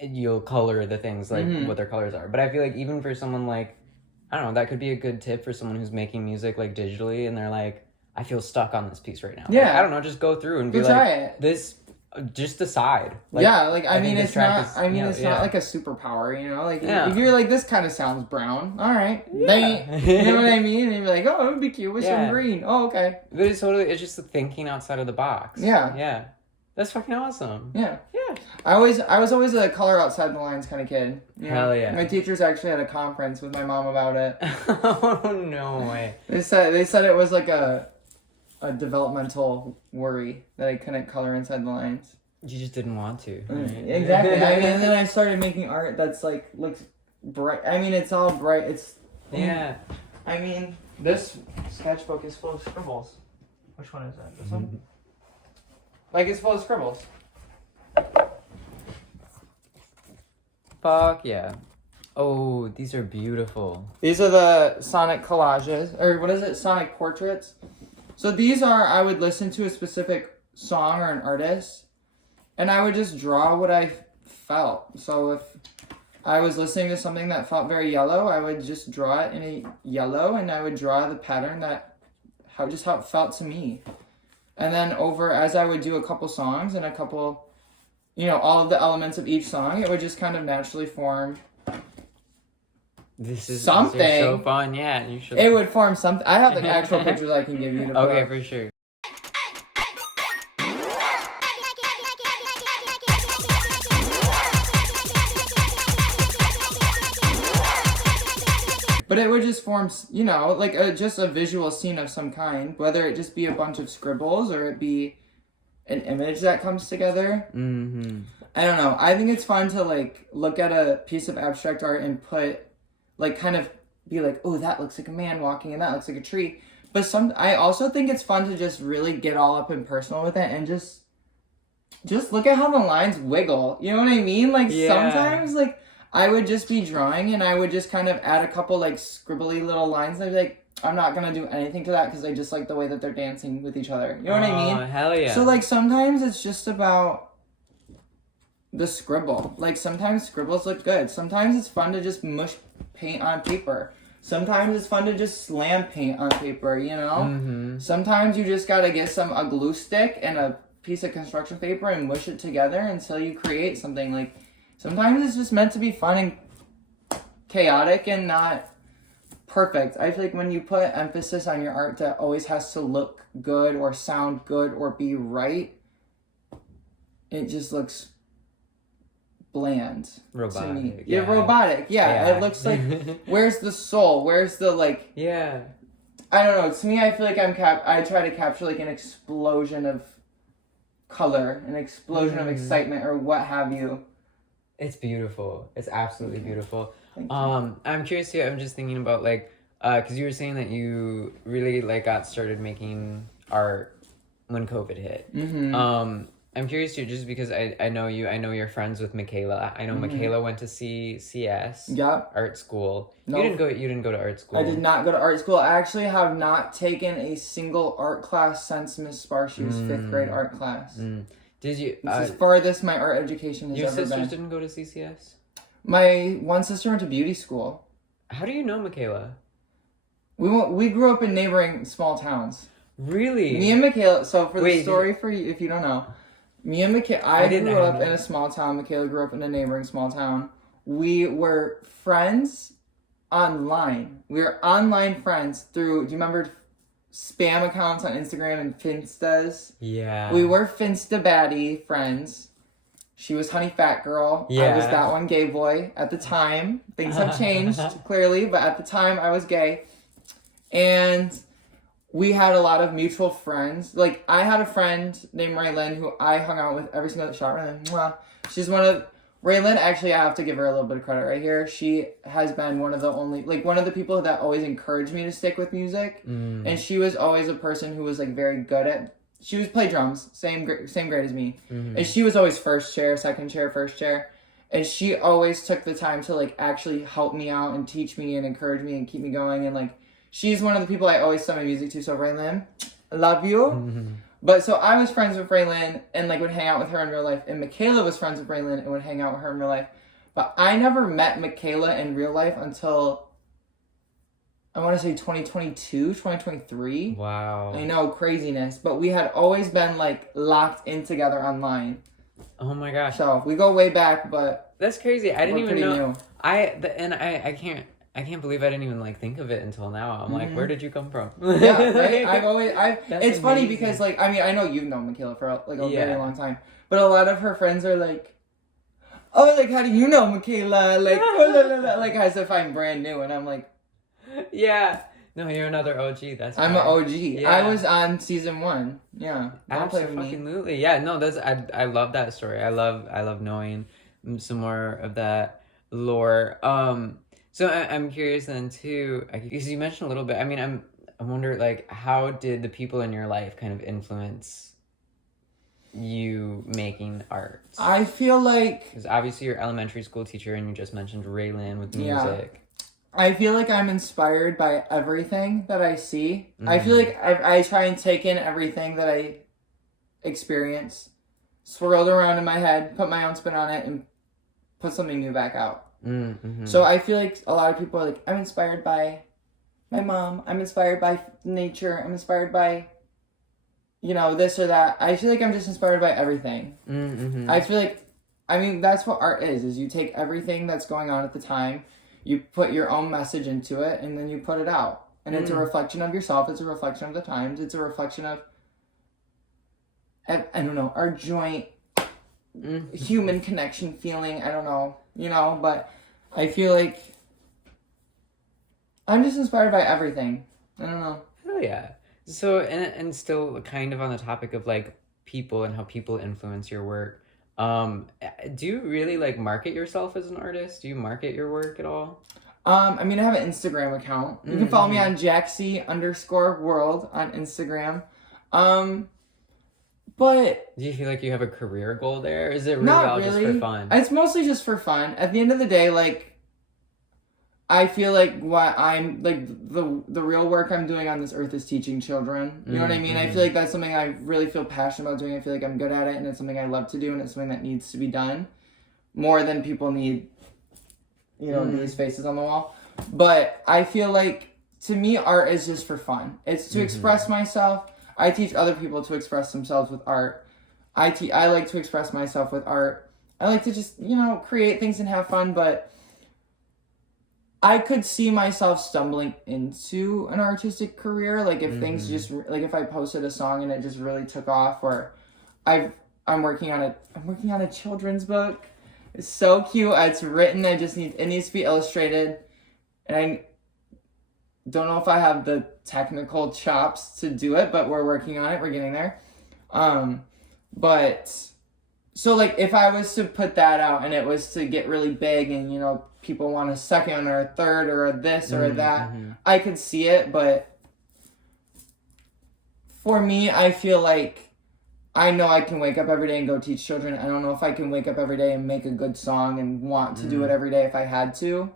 you'll color the things like what their colors are. But I feel like even for someone like, I don't know, that could be a good tip for someone who's making music like digitally and they're like, I feel stuck on this piece right now. Yeah. Like, I don't know, just go through and be like, this, just decide. Like, I mean, it's not like a superpower, you know? Like, if you're like, this kind of sounds brown, all right. You know what I mean? And you're like, oh, it would be cute with some green. Oh, okay. But it's just the thinking outside of the box. Yeah. That's fucking awesome. Yeah. I was always a color outside the lines kind of kid. You know? Hell yeah. My teachers actually had a conference with my mom about it. Oh, no way. They said it was like a developmental worry that I couldn't color inside the lines. You just didn't want to. Right? Exactly. I mean, and then I started making art that's like looks bright. I mean, it's all bright. It's I mean, this sketchbook is full of scribbles. Which one is that? This one? Like, it's full of scribbles. Fuck yeah. Oh, these are beautiful. These are the sonic collages, or what is it? Sonic portraits. So these are, I would listen to a specific song or an artist, and I would just draw what I felt. So if I was listening to something that felt very yellow, I would just draw it in a yellow, and I would draw the pattern how it felt to me. And then as I would do a couple songs and a couple, you know, all of the elements of each song, it would just kind of naturally form something. This is so fun, yeah. You should. It would form something. I have like actual pictures I can give you to okay, for sure. But it would just form, you know, like just a visual scene of some kind, whether it just be a bunch of scribbles or it be an image that comes together. I don't know. I think it's fun to like look at a piece of abstract art and put, like, kind of be like, oh, that looks like a man walking and that looks like a tree. But I also think it's fun to just really get all up and personal with it and just look at how the lines wiggle. You know what I mean? Like sometimes like I would just be drawing and I would just kind of add a couple like scribbly little lines and I'd be like, I'm not going to do anything to that because I just like the way that they're dancing with each other. You know what I mean? Oh, hell yeah. So like sometimes it's just about the scribble. Like sometimes scribbles look good. Sometimes it's fun to just mush paint on paper. Sometimes it's fun to just slam paint on paper, you know? Sometimes you just got to get a glue stick and a piece of construction paper and mush it together until you create something. Like sometimes it's just meant to be fun and chaotic and not perfect. I feel like when you put emphasis on your art that always has to look good or sound good or be right, it just looks bland Robotic. to me. Yeah, robotic. Yeah, it looks like, where's the soul? Where's the, like... Yeah. I don't know. To me, I feel like I try to capture, like, an explosion of color, an explosion of excitement, or what have you. It's beautiful. It's absolutely beautiful. Thank you. I'm curious too. I'm just thinking about, like, because you were saying that you really, like, got started making art when COVID hit. Mm-hmm. I'm curious too, just because I know you. I know you're friends with Michaela. I know Michaela went to CS art school. Nope. You didn't go to art school. I did not go to art school. I actually have not taken a single art class since Miss Sparshu's 5th grade art class. Did you? It's as farthest my art education has your ever been. sisters didn't go to CCS? My one sister went to beauty school. How do you know Michaela? We grew up in neighboring small towns. Really? Me and Michaela. So for the story for you, if you don't know. Me and Michaela, I grew up in a small town. Michaela grew up in a neighboring small town. We were friends online. We were online friends through, do you remember spam accounts on Instagram and Finstas? Yeah. We were Finsta baddie friends. She was Honey Fat Girl. Yeah. I was that one gay boy at the time. Things have changed, clearly, but at the time I was gay. And... we had a lot of mutual friends. Like, I had a friend named Raylyn who I hung out with every single shot. Raylyn, mwah. She's one of... Raylyn, actually, I have to give her a little bit of credit right here. She has been one of the only... like, one of the people that always encouraged me to stick with music. And she was always a person who was, like, very good at... she was play drums. Same grade as me. And she was always first chair, second chair, first chair. And she always took the time to, like, actually help me out and teach me and encourage me and keep me going. And, like... she's one of the people I always send my music to, so Raylyn, I love you. But so I was friends with Raylyn and like would hang out with her in real life, and Michaela was friends with Raylyn and would hang out with her in real life. But I never met Michaela in real life until, I want to say 2022, 2023. Wow. I know, craziness. But we had always been like locked in together online. Oh my gosh. So we go way back, but... that's crazy. I didn't even know. New. I can't believe I didn't even like think of it until now. I'm like, where did you come from? Yeah, right? That's it's funny amazing. because like, I mean, I know you've known Michaela for like a very long time, but a lot of her friends are like, oh, like, how do you know Michaela? Like, like as if I'm brand new, and I'm like, yeah. No, you're another OG. I'm an OG. Yeah. I was on season 1. Yeah. Don't play with me. Absolutely. Yeah, no, I love that story. I love knowing some more of that lore. So I'm curious then too, because you mentioned a little bit. I mean, I wonder, like, how did the people in your life kind of influence you making art? I feel like... because obviously you're elementary school teacher, and you just mentioned Raylyn with music. I feel like I'm inspired by everything that I see. I feel like I try and take in everything that I experience, swirl it around in my head, put my own spin on it, and put something new back out. So I feel like a lot of people are like, I'm inspired by my mom, I'm inspired by nature, I'm inspired by, you know, this or that. I feel like I'm just inspired by everything. I feel like, I mean, that's what art is you take everything that's going on at the time, you put your own message into it, and then you put it out. And it's a reflection of yourself, it's a reflection of the times, it's a reflection of, I don't know, our joint human connection feeling, I don't know, you know, but I feel like I'm just inspired by everything. I don't know. Oh yeah. So and still kind of on the topic of like people and how people influence your work. Do you really like market yourself as an artist? Do you market your work at all? I mean, I have an Instagram account. You can follow me on Jaxie_world on Instagram. But do you feel like you have a career goal there? Or is it really not all really. just for fun? It's mostly just for fun. At the end of the day, like, I feel like what I'm, like, the real work I'm doing on this earth is teaching children. You know what I mean? I feel like that's something I really feel passionate about doing. I feel like I'm good at it, and it's something I love to do, and it's something that needs to be done. More than people need, you know, these faces on the wall. But I feel like, to me, art is just for fun. It's to express myself. I teach other people to express themselves with art. I like to express myself with art. I like to just, you know, create things and have fun, but I could see myself stumbling into an artistic career, like if things just like if I posted a song and it just really took off, or I'm working on a children's book. It's so cute. It's written. It needs to be illustrated, and I don't know if I have the technical chops to do it, but we're working on it. We're getting there. But so like if I was to put that out and it was to get really big and, you know, people want a second or a third or a this or a that, I could see it. But for me, I feel like I know I can wake up every day and go teach children. I don't know if I can wake up every day and make a good song and want to do it every day if I had to.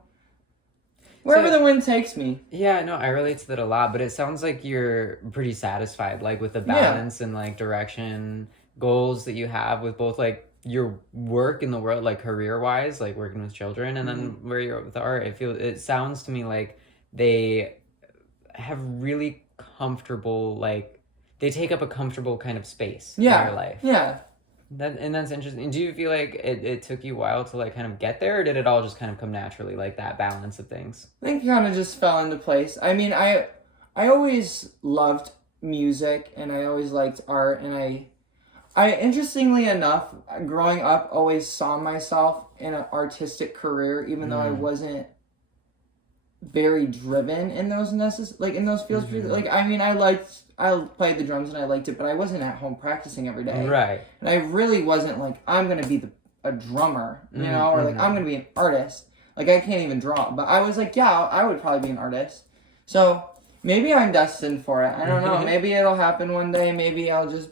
Wherever the wind takes me. Yeah, no, I relate to that a lot, but it sounds like you're pretty satisfied, like with the balance and like direction, goals that you have with both like your work in the world, like career wise, like working with children, and then where you're with the art. It sounds to me like they have really comfortable, like they take up a comfortable kind of space in your life. Yeah. That's interesting. Do you feel like it took you a while to like kind of get there, or did it all just kind of come naturally, like that balance of things? I think it kind of just fell into place. I mean, I always loved music and I always liked art, and I interestingly enough, growing up, always saw myself in an artistic career, even though I wasn't very driven in those in those fields. Like, I mean, I played the drums and I liked it, but I wasn't at home practicing every day. Right. And I really wasn't like, I'm going to be a drummer, you know, or like, I'm going to be an artist. Like, I can't even draw. But I was like, yeah, I would probably be an artist. So maybe I'm destined for it. I don't know. Maybe it'll happen one day. Maybe I'll just,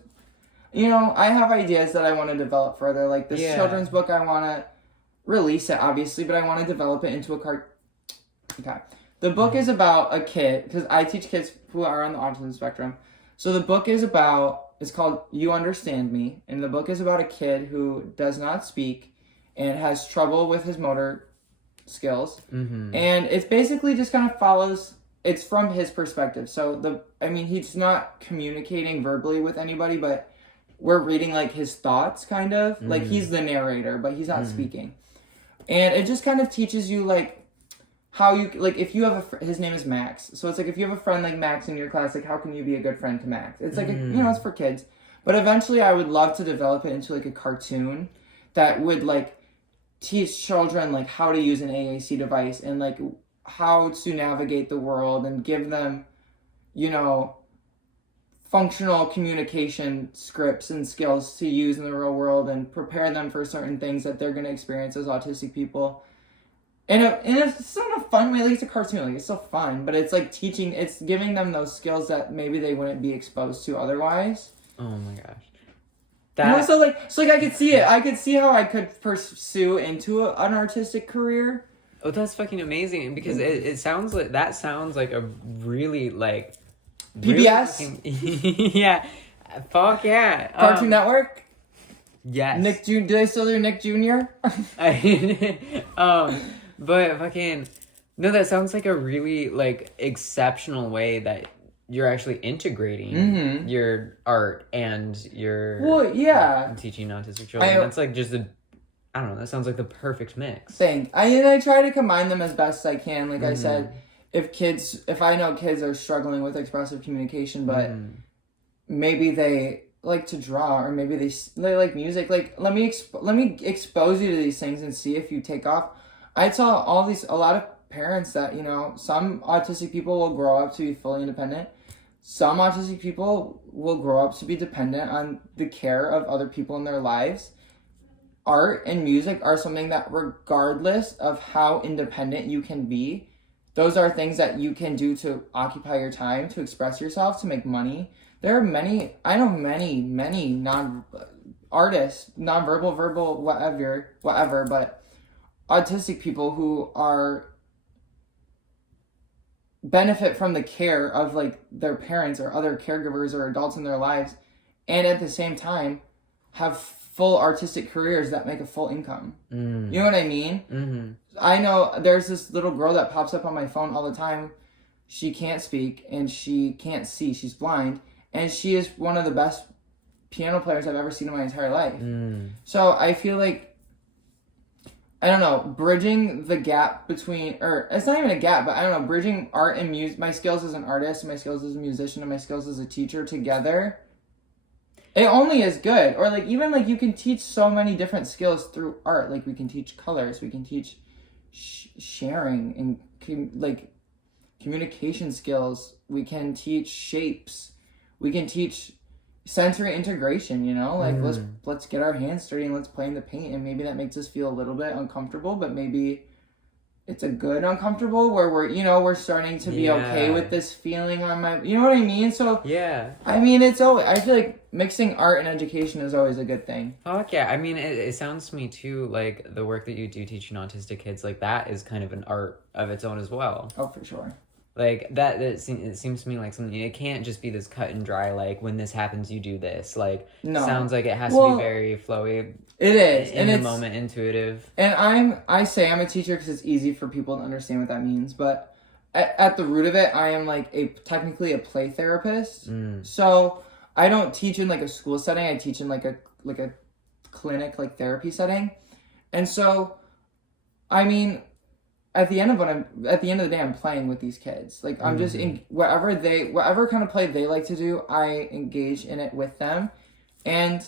you know, I have ideas that I want to develop further. Like this children's book, I want to release it, obviously, but I want to develop it into a Okay. The book is about a kid, because I teach kids who are on the autism spectrum. So the book is it's called You Understand Me, and the book is about a kid who does not speak and has trouble with his motor skills. And it's basically just kind of follows, it's from his perspective. So he's not communicating verbally with anybody, but we're reading like his thoughts kind of. Like he's the narrator, but he's not speaking. And it just kind of teaches you like, how you, like, if you have his name is Max. So it's like, if you have a friend like Max in your class, like, how can you be a good friend to Max? It's like, you know, it's for kids. But eventually I would love to develop it into, like, a cartoon that would, like, teach children, like, how to use an AAC device and, like, how to navigate the world and give them, you know, functional communication scripts and skills to use in the real world and prepare them for certain things that they're going to experience as autistic people. And it's not a fun way, like it's a cartoon, like it's so fun, but it's like it's giving them those skills that maybe they wouldn't be exposed to otherwise. Oh my gosh. So I could see it. I could see how I could pursue into an artistic career. Oh, that's fucking amazing, because it sounds like, that sounds like a really like... PBS? Really yeah. Fuck yeah. Cartoon Network? Yes. Do they still do Nick Jr.? But fucking no, that sounds like a really like exceptional way that you're actually integrating your art and your teaching autistic children. That's like just I don't know, that sounds like the perfect mix. I try to combine them as best I can. Like I said, if I know kids are struggling with expressive communication, but maybe they like to draw, or maybe they like music, like let me expose you to these things and see if you take off. I tell a lot of parents that, you know, some autistic people will grow up to be fully independent. Some autistic people will grow up to be dependent on the care of other people in their lives. Art and music are something that, regardless of how independent you can be, those are things that you can do to occupy your time, to express yourself, to make money. There are many non-artists, non-verbal, verbal, whatever, but autistic people who benefit from the care of like their parents or other caregivers or adults in their lives, and at the same time have full artistic careers that make a full income. You know what I mean? I know there's this little girl that pops up on my phone all the time. She can't speak and she can't see. She's blind, and she is one of the best piano players I've ever seen in my entire life. So I feel like I don't know, bridging the gap between, or it's not even a gap, but I don't know, bridging art and music, my skills as an artist, my skills as a musician, and my skills as a teacher together, it only is good. Or like, even like you can teach so many different skills through art. Like we can teach colors, we can teach sharing and like communication skills, we can teach shapes, we can teach sensory integration, you know, like let's get our hands dirty and let's play in the paint, and maybe that makes us feel a little bit uncomfortable, but maybe it's a good uncomfortable where we're starting to be okay with this feeling on my, you know what I mean? So I mean, it's always, I feel like mixing art and education is always a good thing. Fuck yeah. I mean, it sounds to me too like the work that you do teaching autistic kids, like that is kind of an art of its own as well. Oh, for sure. Like that it seems to me like something, it can't just be this cut and dry, like when this happens you do this. Like sounds like it has to be very flowy. It is, in the moment, intuitive. And I say I'm a teacher because it's easy for people to understand what that means, but at the root of it, I am like technically a play therapist. So I don't teach in like a school setting. I teach in like a clinic, like therapy setting. And so, I mean, at the end of the day, I'm playing with these kids. Like I'm just in whatever kind of play they like to do, I engage in it with them. And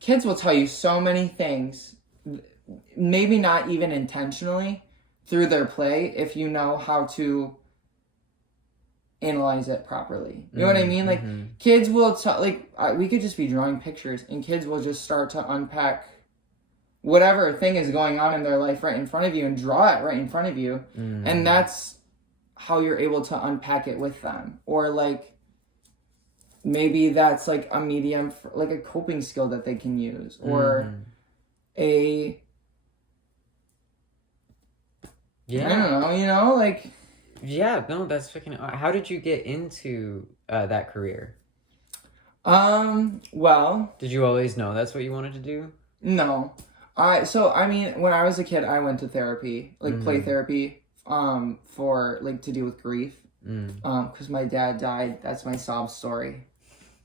kids will tell you so many things, maybe not even intentionally, through their play, if you know how to analyze it properly. You know what I mean? Like kids will tell, like we could just be drawing pictures and kids will just start to unpack whatever thing is going on in their life right in front of you and draw it right in front of you. And that's how you're able to unpack it with them. Or like maybe that's like a medium for, like a coping skill that they can use, or I don't know, you know, like. Yeah, no, that's fucking. How did you get into that career? Well, did you always know that's what you wanted to do? No. So I mean, when I was a kid, I went to therapy, like play therapy, for like to deal with grief, because my dad died. That's my sob story.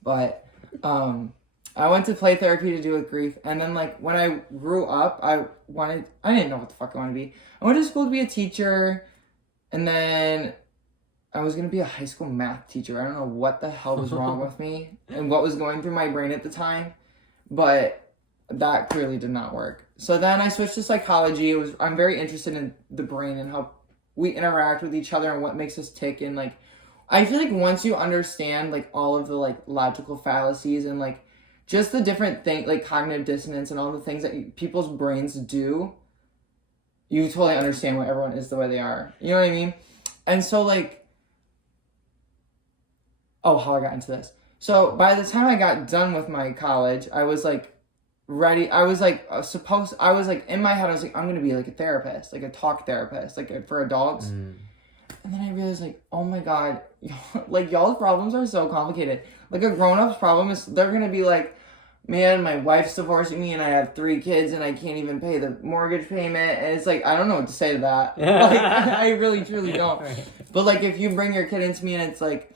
But I went to play therapy to deal with grief, and then like when I grew up, I didn't know what the fuck I wanted to be. I went to school to be a teacher, and then I was gonna be a high school math teacher. I don't know what the hell was wrong with me and what was going through my brain at the time, but that clearly did not work. So then I switched to psychology. I'm very interested in the brain and how we interact with each other and what makes us tick. And like, I feel like once you understand like all of the like logical fallacies and like just the different things, like cognitive dissonance and all the things that people's brains do, you totally understand why everyone is the way they are. You know what I mean? And so like, how I got into this. So by the time I got done with my college, I was like ready. I was like in my head, I was like, I'm going to be like a therapist, like a talk therapist, like for adults. And then I realized like, oh my God, like y'all's problems are so complicated. Like a grown-up's problem is they're going to be like, man, my wife's divorcing me and I have 3 kids and I can't even pay the mortgage payment. And it's like, I don't know what to say to that. Like, I really, truly don't. Right. But like, if you bring your kid into me and it's like,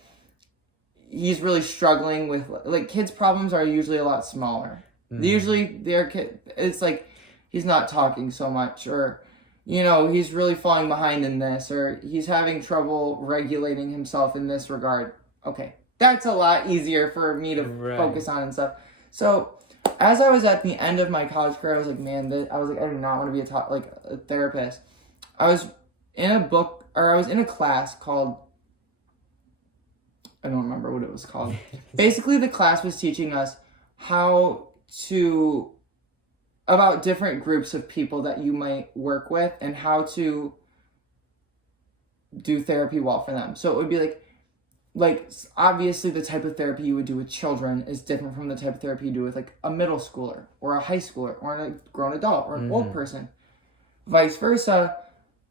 he's really struggling with, like, kids' problems are usually a lot smaller. Usually it's like, he's not talking so much, or, you know, he's really falling behind in this, or he's having trouble regulating himself in this regard. Okay. That's a lot easier for me to focus on and stuff. So, as I was at the end of my college career, I was like, man, I do not want to be a therapist. I was in a class called, I don't remember what it was called. Basically, the class was teaching us about different groups of people that you might work with and how to do therapy well for them. So it would be like obviously the type of therapy you would do with children is different from the type of therapy you do with like a middle schooler or a high schooler or a grown adult or an old person. Vice versa.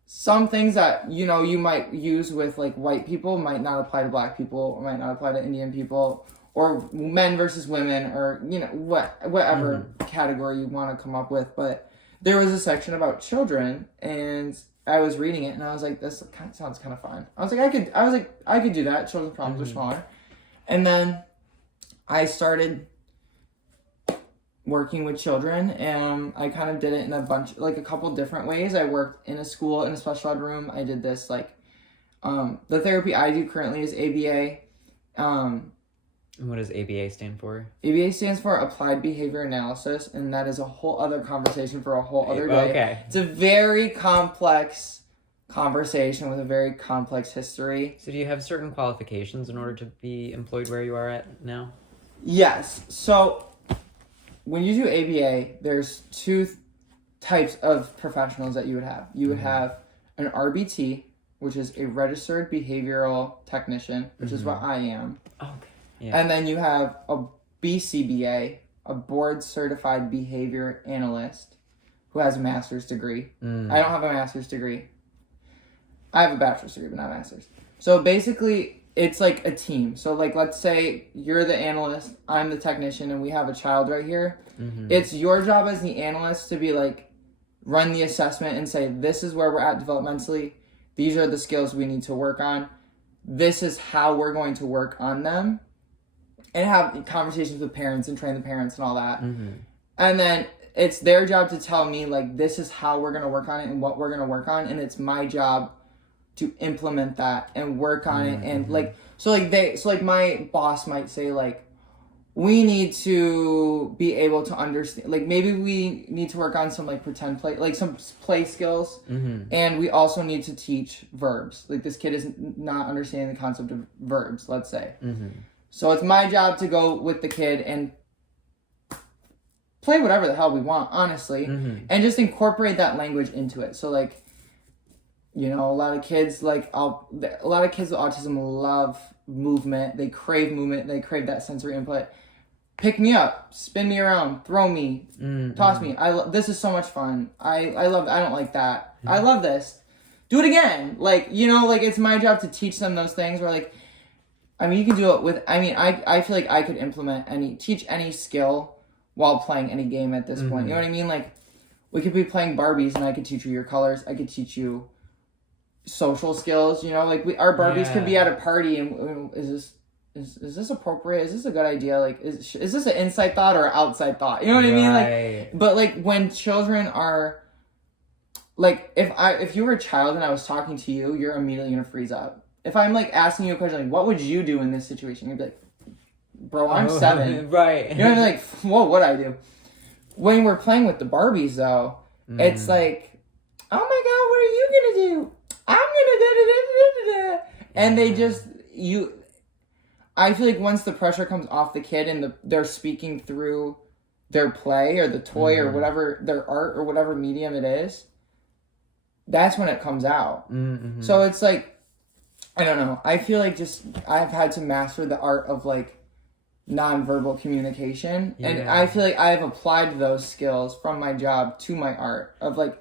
Some things that, you know, you might use with like white people might not apply to black people, or might not apply to Indian people, or men versus women, or, you know, whatever category you want to come up with. But there was a section about children, and I was reading it, and I was like, this sounds kind of fun. I was like, I could do that. Children's problems are smaller. And then I started working with children, and I kind of did it in a couple different ways. I worked in a school in a special ed room. I did this the therapy I do currently is ABA. And what does ABA stand for? ABA stands for Applied Behavior Analysis, and that is a whole other conversation for a whole other day. Okay. It's a very complex conversation with a very complex history. So do you have certain qualifications in order to be employed where you are at now? Yes. So when you do ABA, there's two types of professionals that you would have. You would have an RBT, which is a registered behavioral technician, which is what I am. Okay. Yeah. And then you have a BCBA, a board certified behavior analyst, who has a master's degree. I don't have a master's degree. I have a bachelor's degree, but not a master's. So basically, it's like a team. So like, let's say you're the analyst, I'm the technician, and we have a child right here. It's your job as the analyst to be like, run the assessment and say, this is where we're at developmentally. These are the skills we need to work on. This is how we're going to work on them. And have conversations with parents and train the parents and all that. And then it's their job to tell me, like, this is how we're going to work on it and what we're going to work on. And it's my job to implement that and work on it. And my boss might say, like, we need to be able to understand, like, maybe we need to work on some like pretend play, like some play skills. And we also need to teach verbs. Like, this kid is not understanding the concept of verbs, let's say. So it's my job to go with the kid and play whatever the hell we want, honestly, and just incorporate that language into it. So, like, you know, a lot of kids with autism love movement. They crave movement. They crave that sensory input. Pick me up, spin me around, throw me, toss me. This is so much fun. I love. I don't like that. I love this. Do it again. Like, you know, like, it's my job to teach them those things. Where, like, I mean, you can do it with, I feel like I could teach any skill while playing any game at this point. You know what I mean? Like, we could be playing Barbies and I could teach you your colors. I could teach you social skills, you know? Like, our Barbies could be at a party and is this appropriate? Is this a good idea? Like, is this an inside thought or an outside thought? You know what I mean? Like, but like, when children are, like, if you were a child and I was talking to you, you're immediately gonna freeze up. If I'm, like, asking you a question, like, what would you do in this situation? You'd be like, bro, I'm 7. Right. You know what I mean? Like, what would I do? When we're playing with the Barbies, though, it's like, oh, my God, what are you going to do? I'm going to da-da-da-da-da-da. And they just, I feel like once the pressure comes off the kid and they're speaking through their play or the toy or whatever, their art or whatever medium it is, that's when it comes out. So it's like, I don't know. I feel like I've had to master the art of, like, nonverbal communication. Yeah. And I feel like I've applied those skills from my job to my art of, like,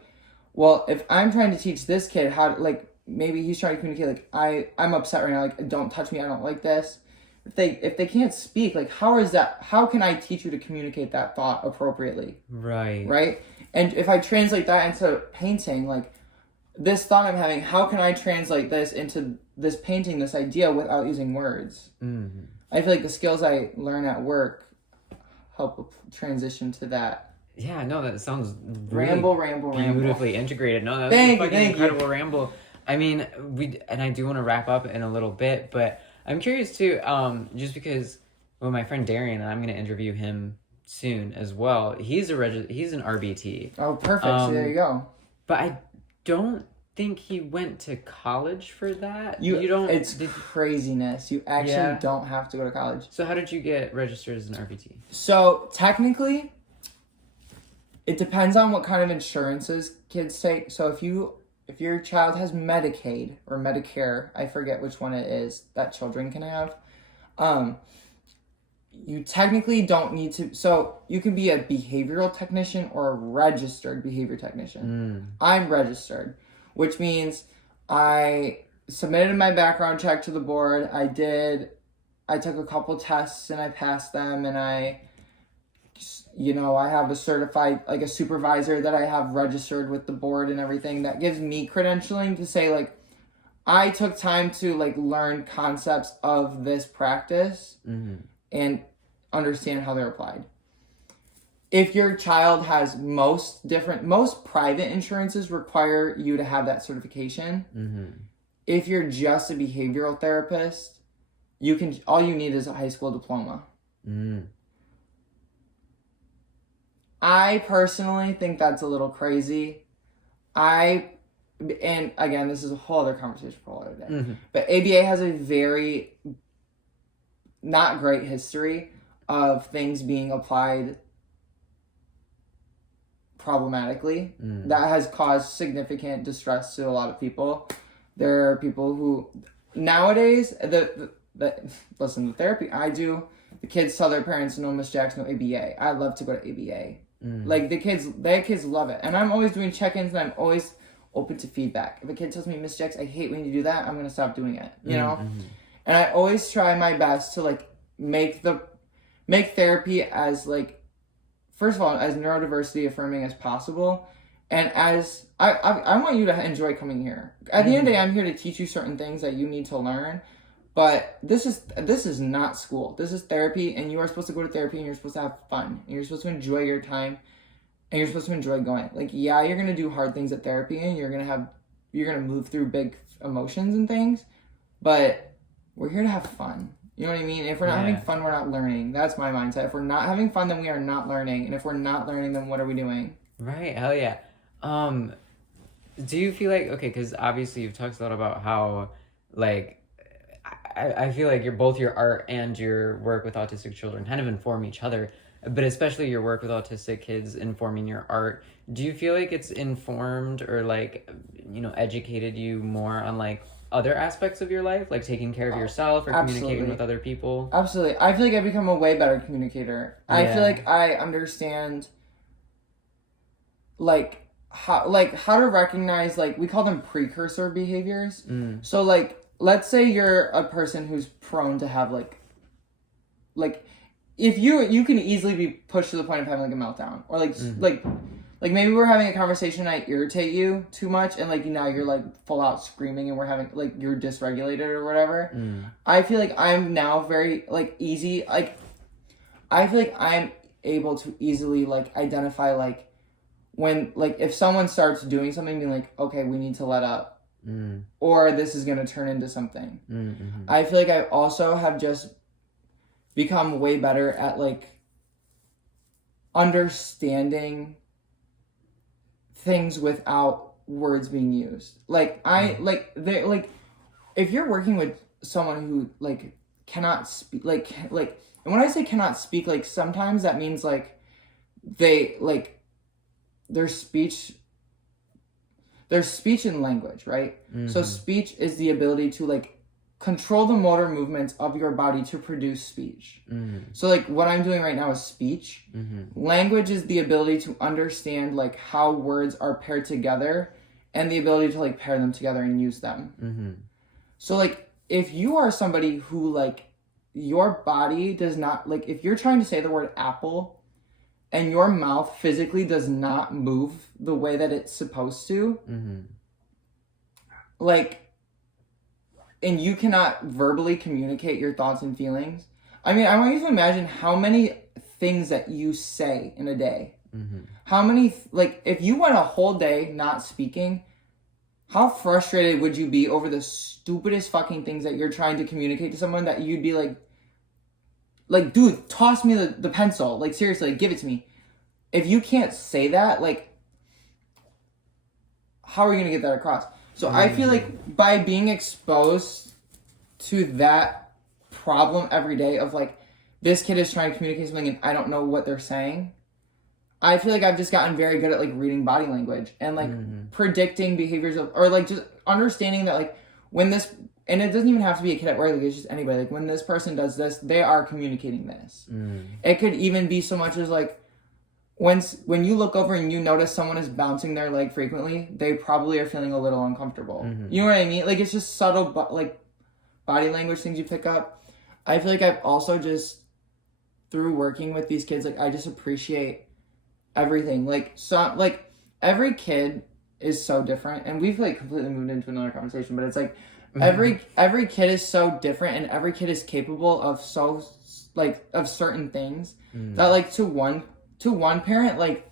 well, if I'm trying to teach this kid how to, like, maybe he's trying to communicate, like, I'm upset right now, like, don't touch me, I don't like this. If they can't speak, like, how can I teach you to communicate that thought appropriately? Right? And if I translate that into painting, like, this thought I'm having, how can I translate this into this painting, this idea, without using words? I feel like the skills I learn at work help transition to that. Yeah, no, that sounds really beautifully integrated. No, that's a fucking incredible ramble. I mean, and I do want to wrap up in a little bit, but I'm curious too, just because, well, my friend Darian, and I'm going to interview him soon as well. He's an RBT. Oh, perfect. So there you go. But I don't think he went to college for that. You don't. It's craziness. You actually don't have to go to college. So how did you get registered as an RBT? So technically, it depends on what kind of insurances kids take. So if your child has Medicaid or Medicare, I forget which one it is that children can have, you technically don't need to. So you can be a behavioral technician or a registered behavior technician. I'm registered, which means I submitted my background check to the board. I took a couple tests and I passed them, and I have a certified, like, a supervisor that I have registered with the board and everything that gives me credentialing to say, like, I took time to, like, learn concepts of this practice and understand how they're applied. if your child has most private insurances require you to have that certification. Mm-hmm. If you're just a behavioral therapist, all you need is a high school diploma. Mm. I personally think that's a little crazy. And again, this is a whole other conversation for a whole other day. Mm-hmm. But ABA has a very not great history of things being applied problematically. That has caused significant distress to a lot of people. There are people who nowadays listen, the therapy I do, the kids tell their parents, no Miss Jax, no ABA. I love to go to ABA. Like their kids love it. And I'm always doing check-ins and I'm always open to feedback. If a kid tells me, Miss Jax, I hate when you do that, I'm gonna stop doing it. You know? And I always try my best to like make therapy as like, first of all, as neurodiversity affirming as possible, and as I want you to enjoy coming here. At the end of the day, I'm here to teach you certain things that you need to learn, but this is not school. This is therapy, and you are supposed to go to therapy, and you're supposed to have fun, and you're supposed to enjoy your time, and you're supposed to enjoy going. Like, yeah, you're gonna do hard things at therapy, and you're gonna move through big emotions and things, but we're here to have fun. You know what I mean? If we're not having fun, we're not learning. That's my mindset. If we're not having fun, then we are not learning. And if we're not learning, then what are we doing? Right. Hell yeah. Do you feel like, okay, because obviously you've talked a lot about how, like, I feel like both your art and your work with autistic children kind of inform each other, but especially your work with autistic kids informing your art. Do you feel like it's informed or, like, you know, educated you more on, like, other aspects of your life, like taking care of yourself or communicating with other people? Absolutely. I feel like I've become a way better communicator. Yeah. I feel like I understand how to recognize, like, we call them precursor behaviors. So like, let's say you're a person who's prone to have like if you can easily be pushed to the point of having like a meltdown, or like maybe we're having a conversation and I irritate you too much, and like now you're like full out screaming and we're having like you're dysregulated or whatever. I feel like I'm now very like easy, like I feel like I'm able to easily like identify like when like if someone starts doing something, being like, okay, we need to let up, or this is gonna turn into something. I feel like I also have just become way better at like understanding things without words being used. Like if you're working with someone who like cannot speak, like and when I say cannot speak, like sometimes that means like they like their speech and language, right? So speech is the ability to like control the motor movements of your body to produce speech. So like what I'm doing right now is speech. Language is the ability to understand like how words are paired together and the ability to like pair them together and use them. So like if you are somebody who like your body does not, like if you're trying to say the word apple and your mouth physically does not move the way that it's supposed to, like, and you cannot verbally communicate your thoughts and feelings. I mean, I want you to imagine how many things that you say in a day. How many, like, if you went a whole day not speaking, how frustrated would you be over the stupidest fucking things that you're trying to communicate to someone that you'd be like, dude, toss me the pencil. Like, seriously, like, give it to me. If you can't say that, like, how are you going to get that across? So I feel like by being exposed to that problem every day of like, this kid is trying to communicate something and I don't know what they're saying, I feel like I've just gotten very good at like reading body language and like predicting behaviors of, or like just understanding that like when this, and it doesn't even have to be a kid at work, like it's just anybody, like when this person does this, they are communicating this. It could even be so much as like, when you look over and you notice someone is bouncing their leg frequently, they probably are feeling a little uncomfortable. You know what I mean? Like, it's just subtle, like, body language things you pick up. I feel like I've also just, through working with these kids, like, I just appreciate everything. Like, so, like, every kid is so different, and we've, like, completely moved into another conversation, but it's, like, every kid is so different, and every kid is capable of of certain things that, like, to to one parent, like,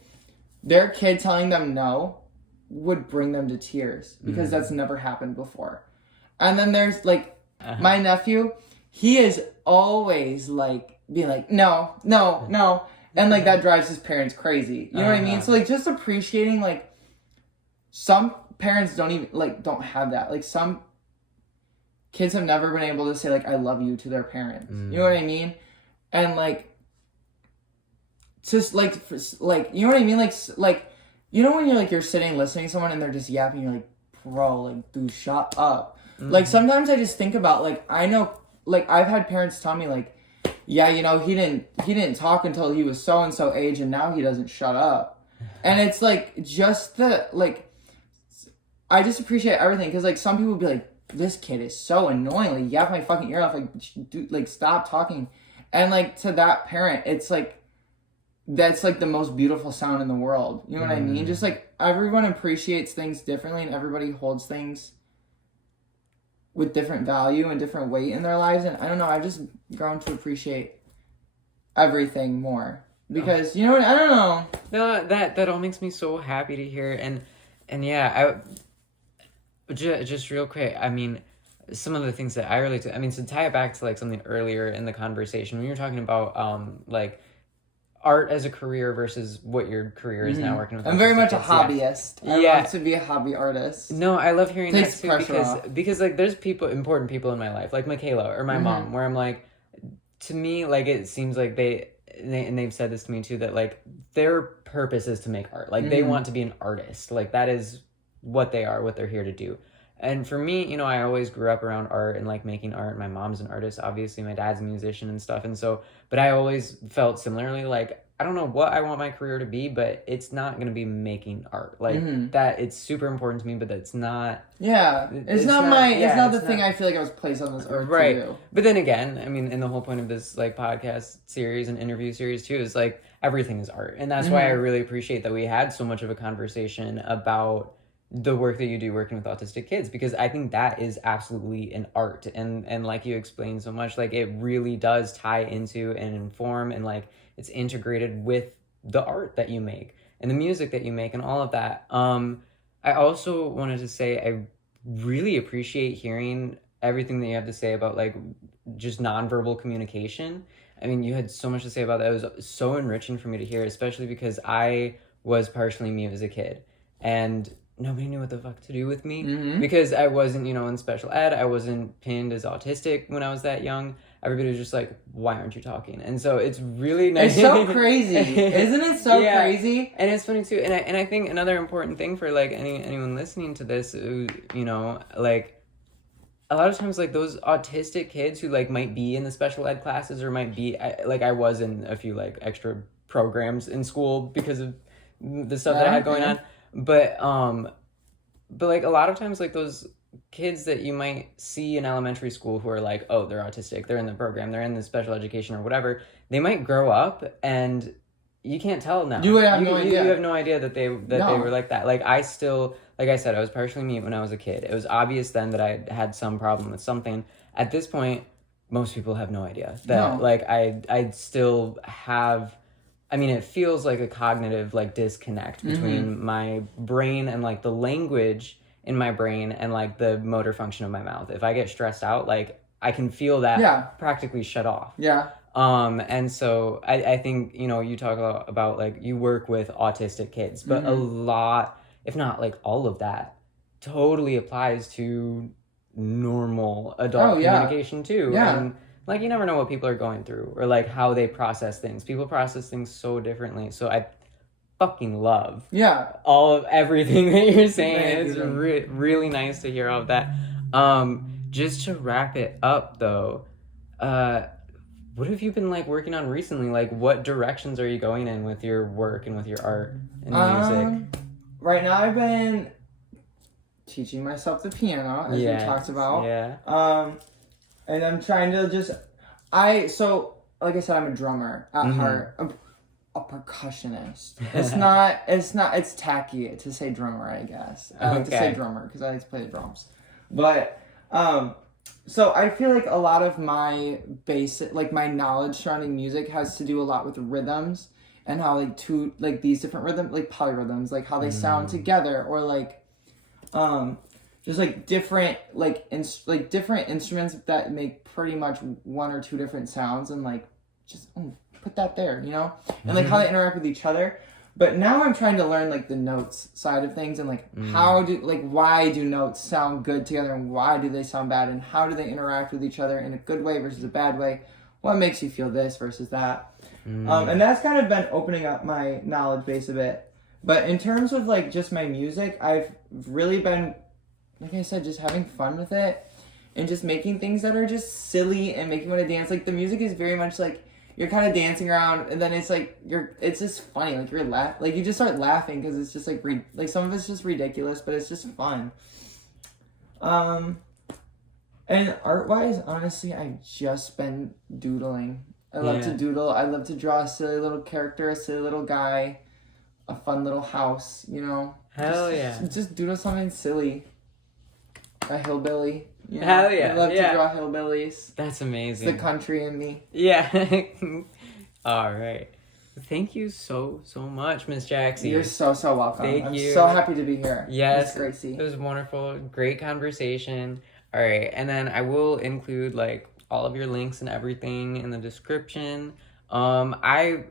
their kid telling them no would bring them to tears because that's never happened before. And then there's, like, my nephew, he is always, like, being like, no. And, like, that drives his parents crazy. You know what I mean? So, like, just appreciating, like, some parents don't have that. Like, some kids have never been able to say, like, I love you to their parents. You know what I mean? And, like, just, like, you know what I mean? Like, you know when you're sitting listening to someone and they're just yapping, you're like, bro, like, dude, shut up. Like, sometimes I just think about, like, I know, like, I've had parents tell me, like, yeah, you know, he didn't talk until he was so-and-so age, and now he doesn't shut up. And it's, like, just like, I just appreciate everything, because, like, some people would be like, this kid is so annoying, like, yap my fucking ear off, like, dude, like, stop talking. And, like, to that parent, it's, like, that's, like, the most beautiful sound in the world. You know what I mean? Just, like, everyone appreciates things differently, and everybody holds things with different value and different weight in their lives. And I don't know, I've just grown to appreciate everything more. Because, you know what, I don't know. No, that all makes me so happy to hear. And yeah, just real quick, I mean, some of the things that I relate to, I mean, to tie it back to, like, something earlier in the conversation, when you were talking about, like, art as a career versus what your career is now working with. I'm very much a hobbyist. Yeah. I love to be a hobby artist. No, I love hearing Takes that too, pressure off. because like there's important people in my life, like Michaela or my mom, where I'm like, to me, like, it seems like they've said this to me too, that, like, their purpose is to make art. Like, they want to be an artist. Like, that is what they are, what they're here to do. And for me, you know, I always grew up around art and, like, making art. My mom's an artist, obviously. My dad's a musician and stuff. And so, but I always felt similarly, like, I don't know what I want my career to be, but it's not going to be making art. Like, that, it's super important to me, but that's not... Yeah. It's not the thing I feel like I was placed on this earth to do. But then again, I mean, and the whole point of this, like, podcast series and interview series too is, like, everything is art. And that's why I really appreciate that we had so much of a conversation about the work that you do working with autistic kids, because I think that is absolutely an art. And like you explained so much, like, it really does tie into and inform, and, like, it's integrated with the art that you make and the music that you make and all of that. I also wanted to say I really appreciate hearing everything that you have to say about, like, just nonverbal communication. I mean, you had so much to say about that. It was so enriching for me to hear, especially because I was partially mute as a kid, and nobody knew what the fuck to do with me because I wasn't, you know, in special ed. I wasn't pinned as autistic when I was that young. Everybody was just like, why aren't you talking? And so it's really nice. It's so crazy. Isn't it so crazy? And it's funny too. And I think another important thing for, like, anyone listening to this, who, you know, like, a lot of times, like, those autistic kids who, like, might be in the special ed classes or might be, like, I was in a few, like, extra programs in school because of the stuff that I had going on. But like, a lot of times, like, those kids that you might see in elementary school who are like, oh, they're autistic, they're in the program, they're in the special education or whatever, they might grow up and you can't tell now. You have no idea. You have no idea that they were like that. Like, I still, like I said, I was partially mute when I was a kid. It was obvious then that I had some problem with something. At this point, most people have no idea that, like, I still have... I mean, it feels like a cognitive, like, disconnect between my brain and, like, the language in my brain and, like, the motor function of my mouth. If I get stressed out, like, I can feel that practically shut off. Yeah. And so I think, you know, you talk about, like, you work with autistic kids, but a lot, if not, like, all of that totally applies to normal adult communication too. Yeah. And, like, you never know what people are going through or, like, how they process things. People process things so differently. So I fucking love all of everything that you're saying. It's really nice to hear all of that. Just to wrap it up, though, what have you been, like, working on recently? Like, what directions are you going in with your work and with your art and music? Right now I've been teaching myself the piano, as we talked about. Yeah. And I'm trying to just, like I said, I'm a drummer at heart. I'm a percussionist. It's tacky to say drummer, I guess. I like to say drummer because I like to play the drums. But, so I feel like a lot of my basic, like, my knowledge surrounding music has to do a lot with rhythms and how like two like these different rhythms, like polyrhythms, like how they sound together, or like just like different like different instruments that make pretty much one or two different sounds, and like just put that there, you know, and like how they interact with each other. But now I'm trying to learn like the notes side of things, and like why do notes sound good together, and why do they sound bad, and how do they interact with each other in a good way versus a bad way? What makes you feel this versus that? And that's kind of been opening up my knowledge base a bit. But in terms of like just my music, I've really been, like I said, just having fun with it and just making things that are just silly and make you want to dance. Like the music is very much like you're kind of dancing around, and then it's like it's just funny. Like you just start laughing because it's just like like some of it's just ridiculous, but it's just fun. And art-wise, honestly, I've just been doodling. I love to doodle. I love to draw a silly little character, a silly little guy, a fun little house, you know? Hell Just doodle something silly. A hillbilly. You know? Hell yeah. I love to draw hillbillies. That's amazing. It's the country in me. Yeah. All right. Thank you so much, Miss Jaxie. You're so welcome. Thank you. I'm so happy to be here. Yes. Miss Gracie. It was wonderful. Great conversation. All right. And then I will include like all of your links and everything in the description. I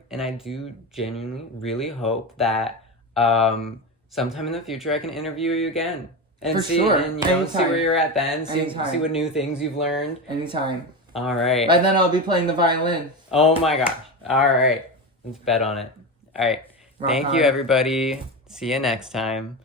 do genuinely really hope that sometime in the future I can interview you again. And For see, sure. and you know, see Anytime. where you're at then. See Anytime. what new things you've learned. Anytime. All right. By then I'll be playing the violin. Oh my gosh. All right. Let's bet on it. All right. Rock Thank on. you, everybody. See you next time.